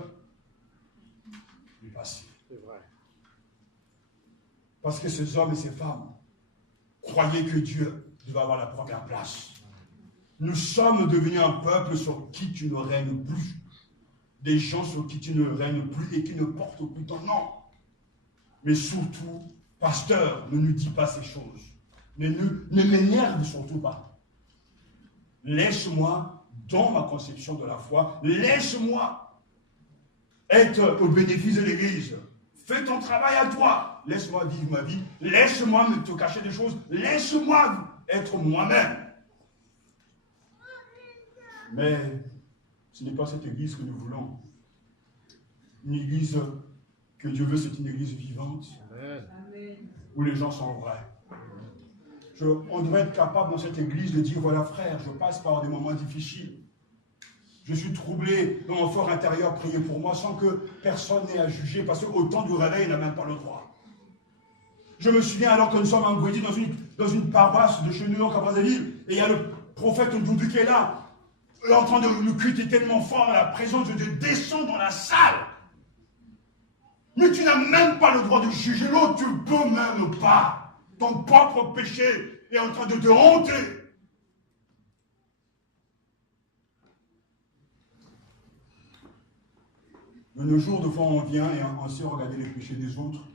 du passé. C'est vrai. Parce que ces hommes et ces femmes croyaient que Dieu devait avoir la première place. Nous sommes devenus un peuple sur qui tu ne règnes plus. Des gens sur qui tu ne règnes plus et qui ne portent plus ton nom. Mais surtout, pasteur, ne nous dis pas ces choses. Ne m'énerve surtout pas. Laisse-moi, dans ma conception de la foi, laisse-moi être au bénéfice de l'Église. Fais ton travail à toi. Laisse-moi vivre ma vie. Laisse-moi me te cacher des choses. Laisse-moi être moi-même. Mais ce n'est pas cette église que nous voulons. Une église que Dieu veut, c'est une église vivante. Amen. Où les gens sont vrais. On devrait être capable dans cette église de dire, voilà frère, je passe par des moments difficiles. Je suis troublé dans mon fort intérieur, priez pour moi sans que personne n'ait à juger, parce qu'au temps du réveil, il n'a même pas le droit. Je me souviens alors que nous sommes en Gouédi dans une paroisse de chez nous, à Brazzaville, et il y a le prophète Doudou qui est là, en train de le culte est tellement fort, la présence de Dieu descend dans la salle. Mais tu n'as même pas le droit de juger l'autre, tu ne peux même pas. Ton propre péché est en train de te hanter. De nos jours, de fois, on vient et on sait regarder les péchés des autres,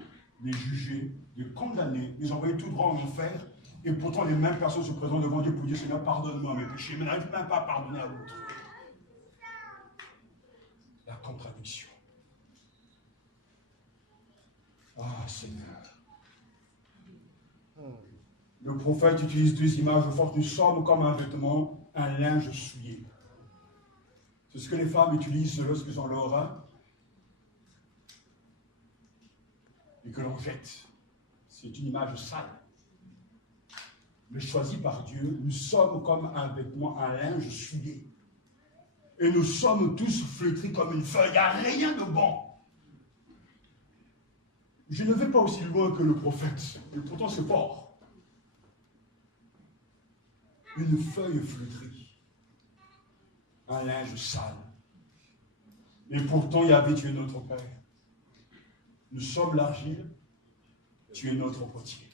les juger, les condamner, les envoyer tout droit en enfer Et pourtant, les mêmes personnes se présentent devant Dieu pour dire, Seigneur, pardonne-moi mes péchés, mais n'arrive même pas à pardonner à l'autre. La contradiction. Ah, Seigneur. Le prophète utilise deux images fortes. Nous sommes comme un vêtement, un linge souillé. C'est ce que les femmes utilisent lorsqu'elles ont leur rein et que l'on jette. C'est une image sale. Mais choisi par Dieu, nous sommes comme un vêtement, un linge souillé. Et nous sommes tous flétris comme une feuille. Il n'y a rien de bon. Je ne vais pas aussi loin que le prophète, et pourtant c'est fort. Une feuille flétrie, un linge sale. Et pourtant Yahvé, tu es notre Père. Nous sommes l'argile, tu es notre potier.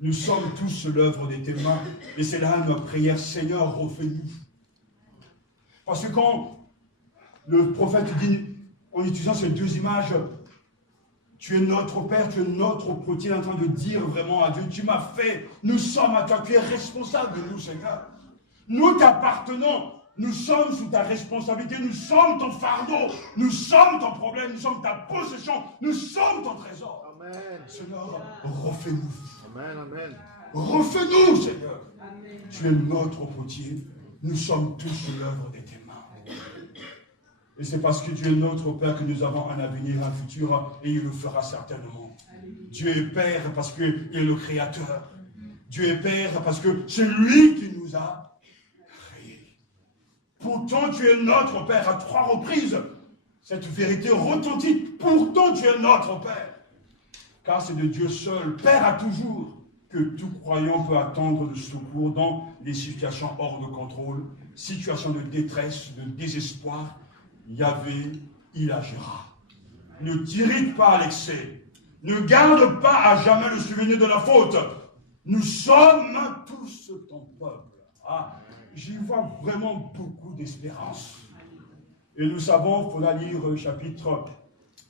Nous sommes tous l'œuvre de tes mains, et c'est là notre prière, Seigneur, refais-nous. Parce que quand le prophète dit, en utilisant ces deux images, tu es notre Père, tu es notre potier, en train de dire vraiment à Dieu, tu m'as fait, nous sommes à toi, tu es responsable de nous, Seigneur. Nous t'appartenons, nous sommes sous ta responsabilité, nous sommes ton fardeau, nous sommes ton problème, nous sommes ta possession, nous sommes ton trésor. Amen. Seigneur, refais-nous. Amen, amen. Refais-nous, Seigneur. Amen. Tu es notre potier, nous sommes tous l'œuvre de tes mains. Et c'est parce que Dieu est notre Père que nous avons un avenir, un futur, et il le fera certainement. Dieu est Père parce qu'il est le Créateur. Dieu est Père parce que c'est lui qui nous a créés. Pourtant, tu es notre Père à 3 reprises. Cette vérité retentit. Pourtant, tu es notre Père. Car c'est de Dieu seul, Père à toujours, que tout croyant peut attendre de secours dans les situations hors de contrôle, situations de détresse, de désespoir. Yahvé, il agira. Ne t'irrite pas à l'excès. Ne garde pas à jamais le souvenir de la faute. Nous sommes tous ton peuple. Ah, j'y vois vraiment beaucoup d'espérance. Et nous savons, il faudra lire chapitre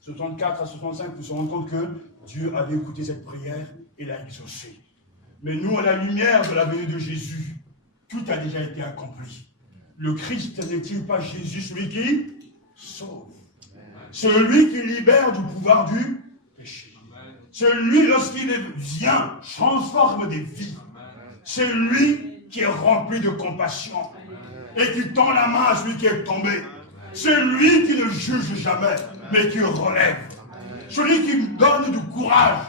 64 à 65 pour se rendre compte que Dieu avait écouté cette prière et l'a exaucée. Mais nous, à la lumière de la venue de Jésus, tout a déjà été accompli. Le Christ n'est-il pas Jésus, celui qui sauve? Celui qui libère du pouvoir du péché. Celui, lorsqu'il vient, transforme des vies. Celui qui est rempli de compassion et qui tend la main à celui qui est tombé. Celui qui ne juge jamais, mais qui relève. Celui qui donne du courage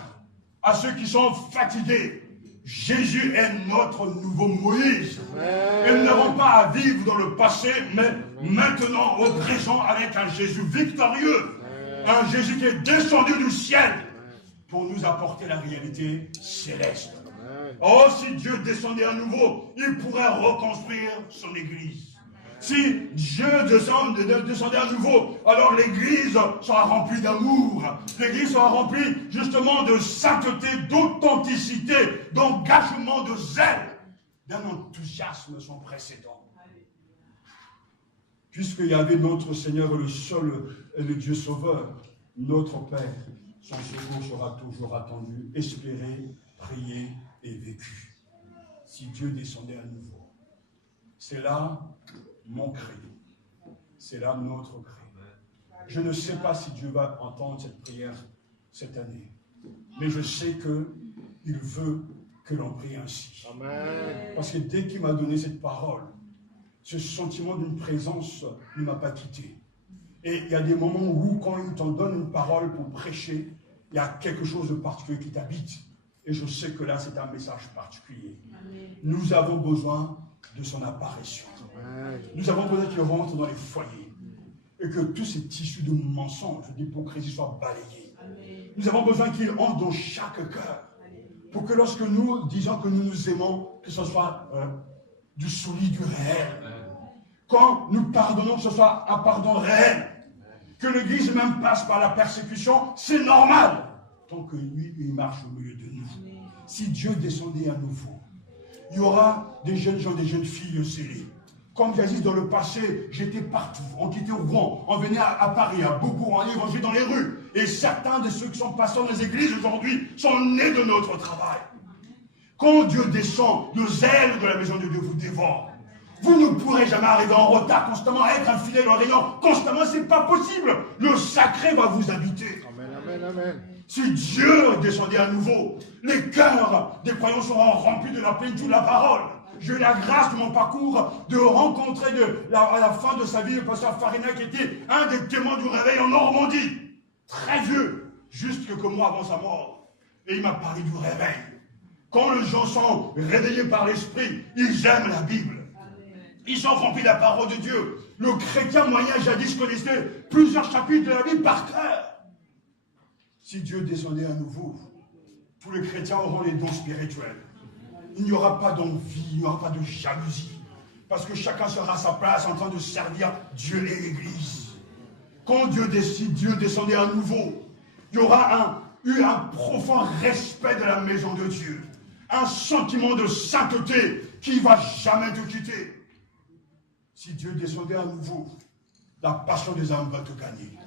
à ceux qui sont fatigués. Jésus est notre nouveau Moïse. Et nous n'avons pas à vivre dans le passé, mais maintenant au présent avec un Jésus victorieux. Un Jésus qui est descendu du ciel pour nous apporter la réalité céleste. Oh, si Dieu descendait à nouveau, il pourrait reconstruire son Église. Si Dieu descendait à nouveau, alors l'Église sera remplie d'amour. L'Église sera remplie justement de sainteté, d'authenticité, d'engagement, de zèle, d'un enthousiasme sans précédent. Puisqu'il y avait notre Seigneur, le seul et le Dieu sauveur, notre Père, son secours sera toujours attendu, espéré, prié et vécu. Si Dieu descendait à nouveau. C'est là mon credo. C'est là notre credo. Je ne sais pas si Dieu va entendre cette prière cette année. Mais je sais qu'il veut que l'on prie ainsi. Amen. Parce que dès qu'il m'a donné cette parole, ce sentiment d'une présence ne m'a pas quitté. Et il y a des moments où, quand il t'en donne une parole pour prêcher, il y a quelque chose de particulier qui t'habite. Et je sais que là, c'est un message particulier. Amen. Nous avons besoin de son apparition. Amen. Nous avons besoin qu'il rentre dans les foyers. Et que tous ces tissus de mensonges, d'hypocrisie soient balayés. Amen. Nous avons besoin qu'il entre dans chaque cœur. Pour que lorsque nous disons que nous nous aimons, que ce soit du solide, du réel. Quand nous pardonnons, que ce soit un pardon réel. Que l'Église même passe par la persécution, c'est normal. Tant que lui, il marche au milieu de nous. Si Dieu descendait à nouveau, il y aura des jeunes gens, des jeunes filles scellées. Comme Yazid dans le passé, j'étais partout. On quittait Rouen, on venait à Paris, à Beaubourg, on évangeait dans les rues. Et certains de ceux qui sont pasteurs dans les églises aujourd'hui sont nés de notre travail. Quand Dieu descend, le zèle de la maison de Dieu vous dévore. Vous ne pourrez jamais arriver en retard constamment, être un fidèle en rayon constamment, c'est pas possible. Le sacré va vous habiter. Amen, amen, amen. Si Dieu descendait à nouveau, les cœurs des croyants seront remplis de la plénitude de la parole. J'ai eu la grâce de mon parcours de rencontrer à la fin de sa vie le pasteur Farina qui était un des témoins du réveil en Normandie. Très vieux, juste quelques mois avant sa mort. Et il m'a parlé du réveil. Quand les gens sont réveillés par l'esprit, ils aiment la Bible. Ils sont remplis de la parole de Dieu. Le chrétien moyen jadis connaissait plusieurs chapitres de la Bible par cœur. Si Dieu descendait à nouveau, tous les chrétiens auront les dons spirituels. Il n'y aura pas d'envie, il n'y aura pas de jalousie. Parce que chacun sera à sa place en train de servir Dieu et l'Église. Quand Dieu descendait à nouveau, il y aura eu un profond respect de la maison de Dieu. Un sentiment de sainteté qui ne va jamais te quitter. Si Dieu descendait à nouveau, la passion des âmes va te gagner.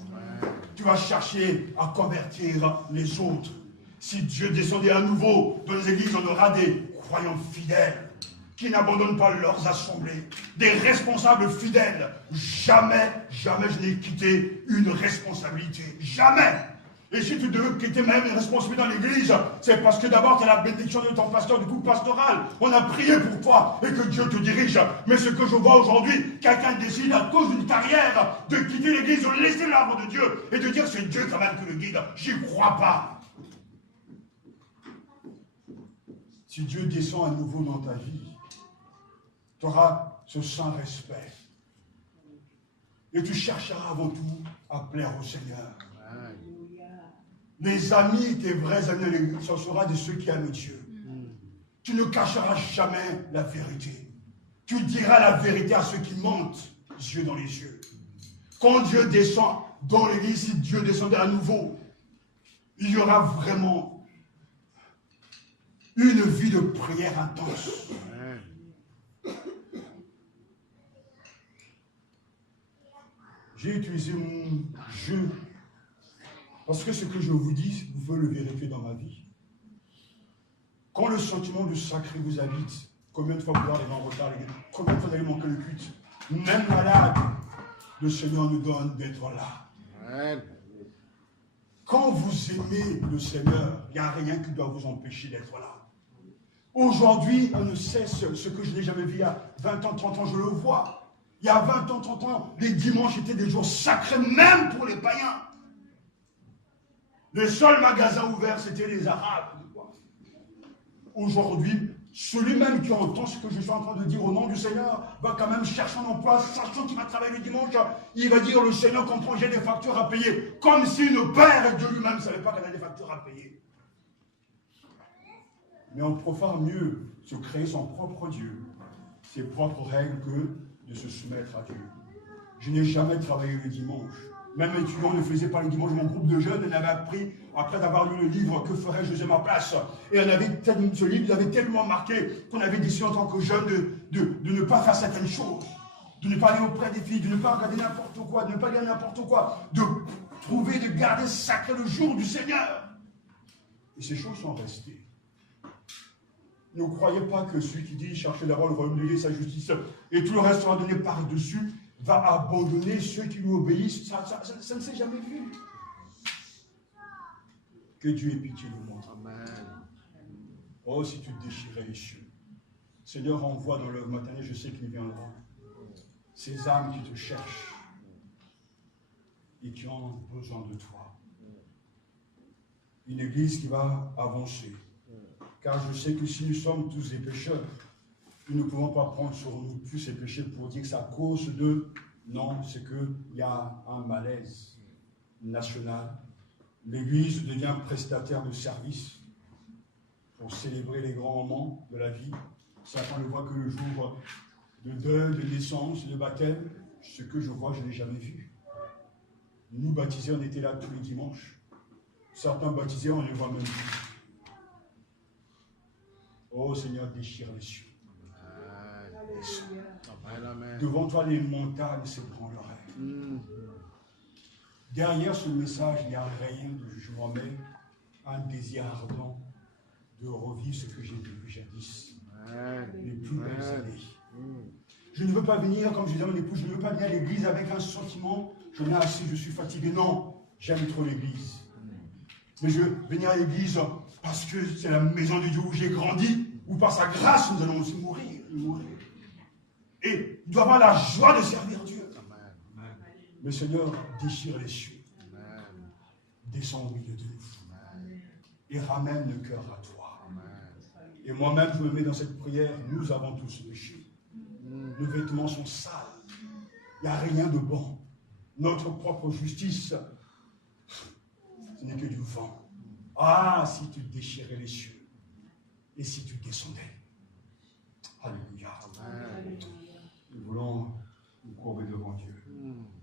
Tu vas chercher à convertir les autres. Si Dieu descendait à nouveau dans les églises, on aura des croyants fidèles qui n'abandonnent pas leurs assemblées, des responsables fidèles. Jamais, jamais je n'ai quitté une responsabilité. Jamais. Et si tu devais quitter même une responsabilité dans l'église, c'est parce que d'abord tu as la bénédiction de ton pasteur du groupe pastoral. On a prié pour toi et que Dieu te dirige. Mais ce que je vois aujourd'hui, quelqu'un décide à cause d'une carrière de quitter l'église, de laisser l'œuvre de Dieu et de dire c'est Dieu quand même qui le guide. J'y crois pas. Si Dieu descend à nouveau dans ta vie, tu auras ce saint respect. Et tu chercheras avant tout à plaire au Seigneur. Les amis, tes vrais amis, ce sera de ceux qui aiment Dieu. Tu ne cacheras jamais la vérité. Tu diras la vérité à ceux qui mentent, yeux dans les yeux. Quand Dieu descend dans l'église, si Dieu descendait à nouveau, il y aura vraiment une vie de prière intense. J'ai utilisé mon jeu parce que ce que je vous dis, vous pouvez le vérifier dans ma vie. Quand le sentiment du sacré vous habite, combien de fois vous allez en retard, combien de fois vous allez manquer le culte, même malade, le Seigneur nous donne d'être là. Amen. Quand vous aimez le Seigneur, il n'y a rien qui doit vous empêcher d'être là. Aujourd'hui, on ne sait ce que je n'ai jamais vu il y a 20 ans, 30 ans, je le vois. Il y a 20 ans, 30 ans, les dimanches étaient des jours sacrés, même pour les païens. Les seuls magasins ouverts, c'était les Arabes. Aujourd'hui, celui même qui entend ce que je suis en train de dire au nom du Seigneur va quand même chercher un emploi, sachant qu'il va travailler le dimanche. Il va dire, le Seigneur comprend, j'ai des factures à payer. Comme si le Père de lui-même ne savait pas qu'il a des factures à payer. Mais on préfère mieux se créer son propre Dieu, ses propres règles, que de se soumettre à Dieu. Je n'ai jamais travaillé le dimanche. Même étudiant ne faisait pas le dimanche. Mon groupe de jeunes, on avait appris, après avoir lu le livre « Que ferais-je à ma place ?» Et ce livre, il avait tellement marqué qu'on avait décidé en tant que jeunes de ne pas faire certaines choses, de ne pas aller auprès des filles, de ne pas regarder n'importe quoi, de ne pas lire n'importe quoi, de trouver, de garder sacré le jour du Seigneur. Et ces choses sont restées. Ne croyez pas que celui qui dit « cherchez d'abord le royaume de Dieu et sa justice » et tout le reste sera donné par-dessus, va abandonner ceux qui lui obéissent. Ça ne s'est jamais vu. Que Dieu ait pitié de moi. Amen. Oh, si tu déchirais les cieux. Seigneur, envoie dans l'heure matinée, je sais qu'il viendra. Ces âmes qui te cherchent et qui ont besoin de toi. Une église qui va avancer. Car je sais que si nous sommes tous des pécheurs, nous ne pouvons pas prendre sur nous tous ces péchés pour dire que c'est à cause de... Non, c'est qu'il y a un malaise national. L'Église devient prestataire de service pour célébrer les grands moments de la vie. Certains ne voient que le jour de deuil, de naissance, de baptême. Ce que je vois, je n'ai jamais vu. Nous, baptisés, on était là tous les dimanches. Certains baptisés, on les voit même plus. Oh Seigneur, déchire les cieux. Devant toi, les montagnes s'ébranleraient. Derrière ce message, il n'y a rien de jugement, mais un désir ardent de revivre ce que j'ai vécu jadis, Amen. les plus belles années. Mm. Je ne veux pas venir, comme je disais à mon épouse, je ne veux pas venir à l'église avec un sentiment, j'en ai assez, je suis fatigué. Non, j'aime trop l'église. Mais je veux venir à l'église parce que c'est la maison de Dieu où j'ai grandi, où par sa grâce nous allons aussi mourir. Et il doit avoir la joie de servir Dieu. Amen. Mais Seigneur, déchire les cieux, Amen. descends au milieu de nous Amen. et ramène le cœur à toi. Amen. Et moi-même, je me mets dans cette prière, nous avons tous péché. Mm. Nos vêtements sont sales. Il n'y a rien de bon. Notre propre justice, ce n'est que du vent. Ah, si tu déchirais les cieux et si tu descendais. Alléluia. Amen. Nous voulons nous courber devant Dieu. Mm.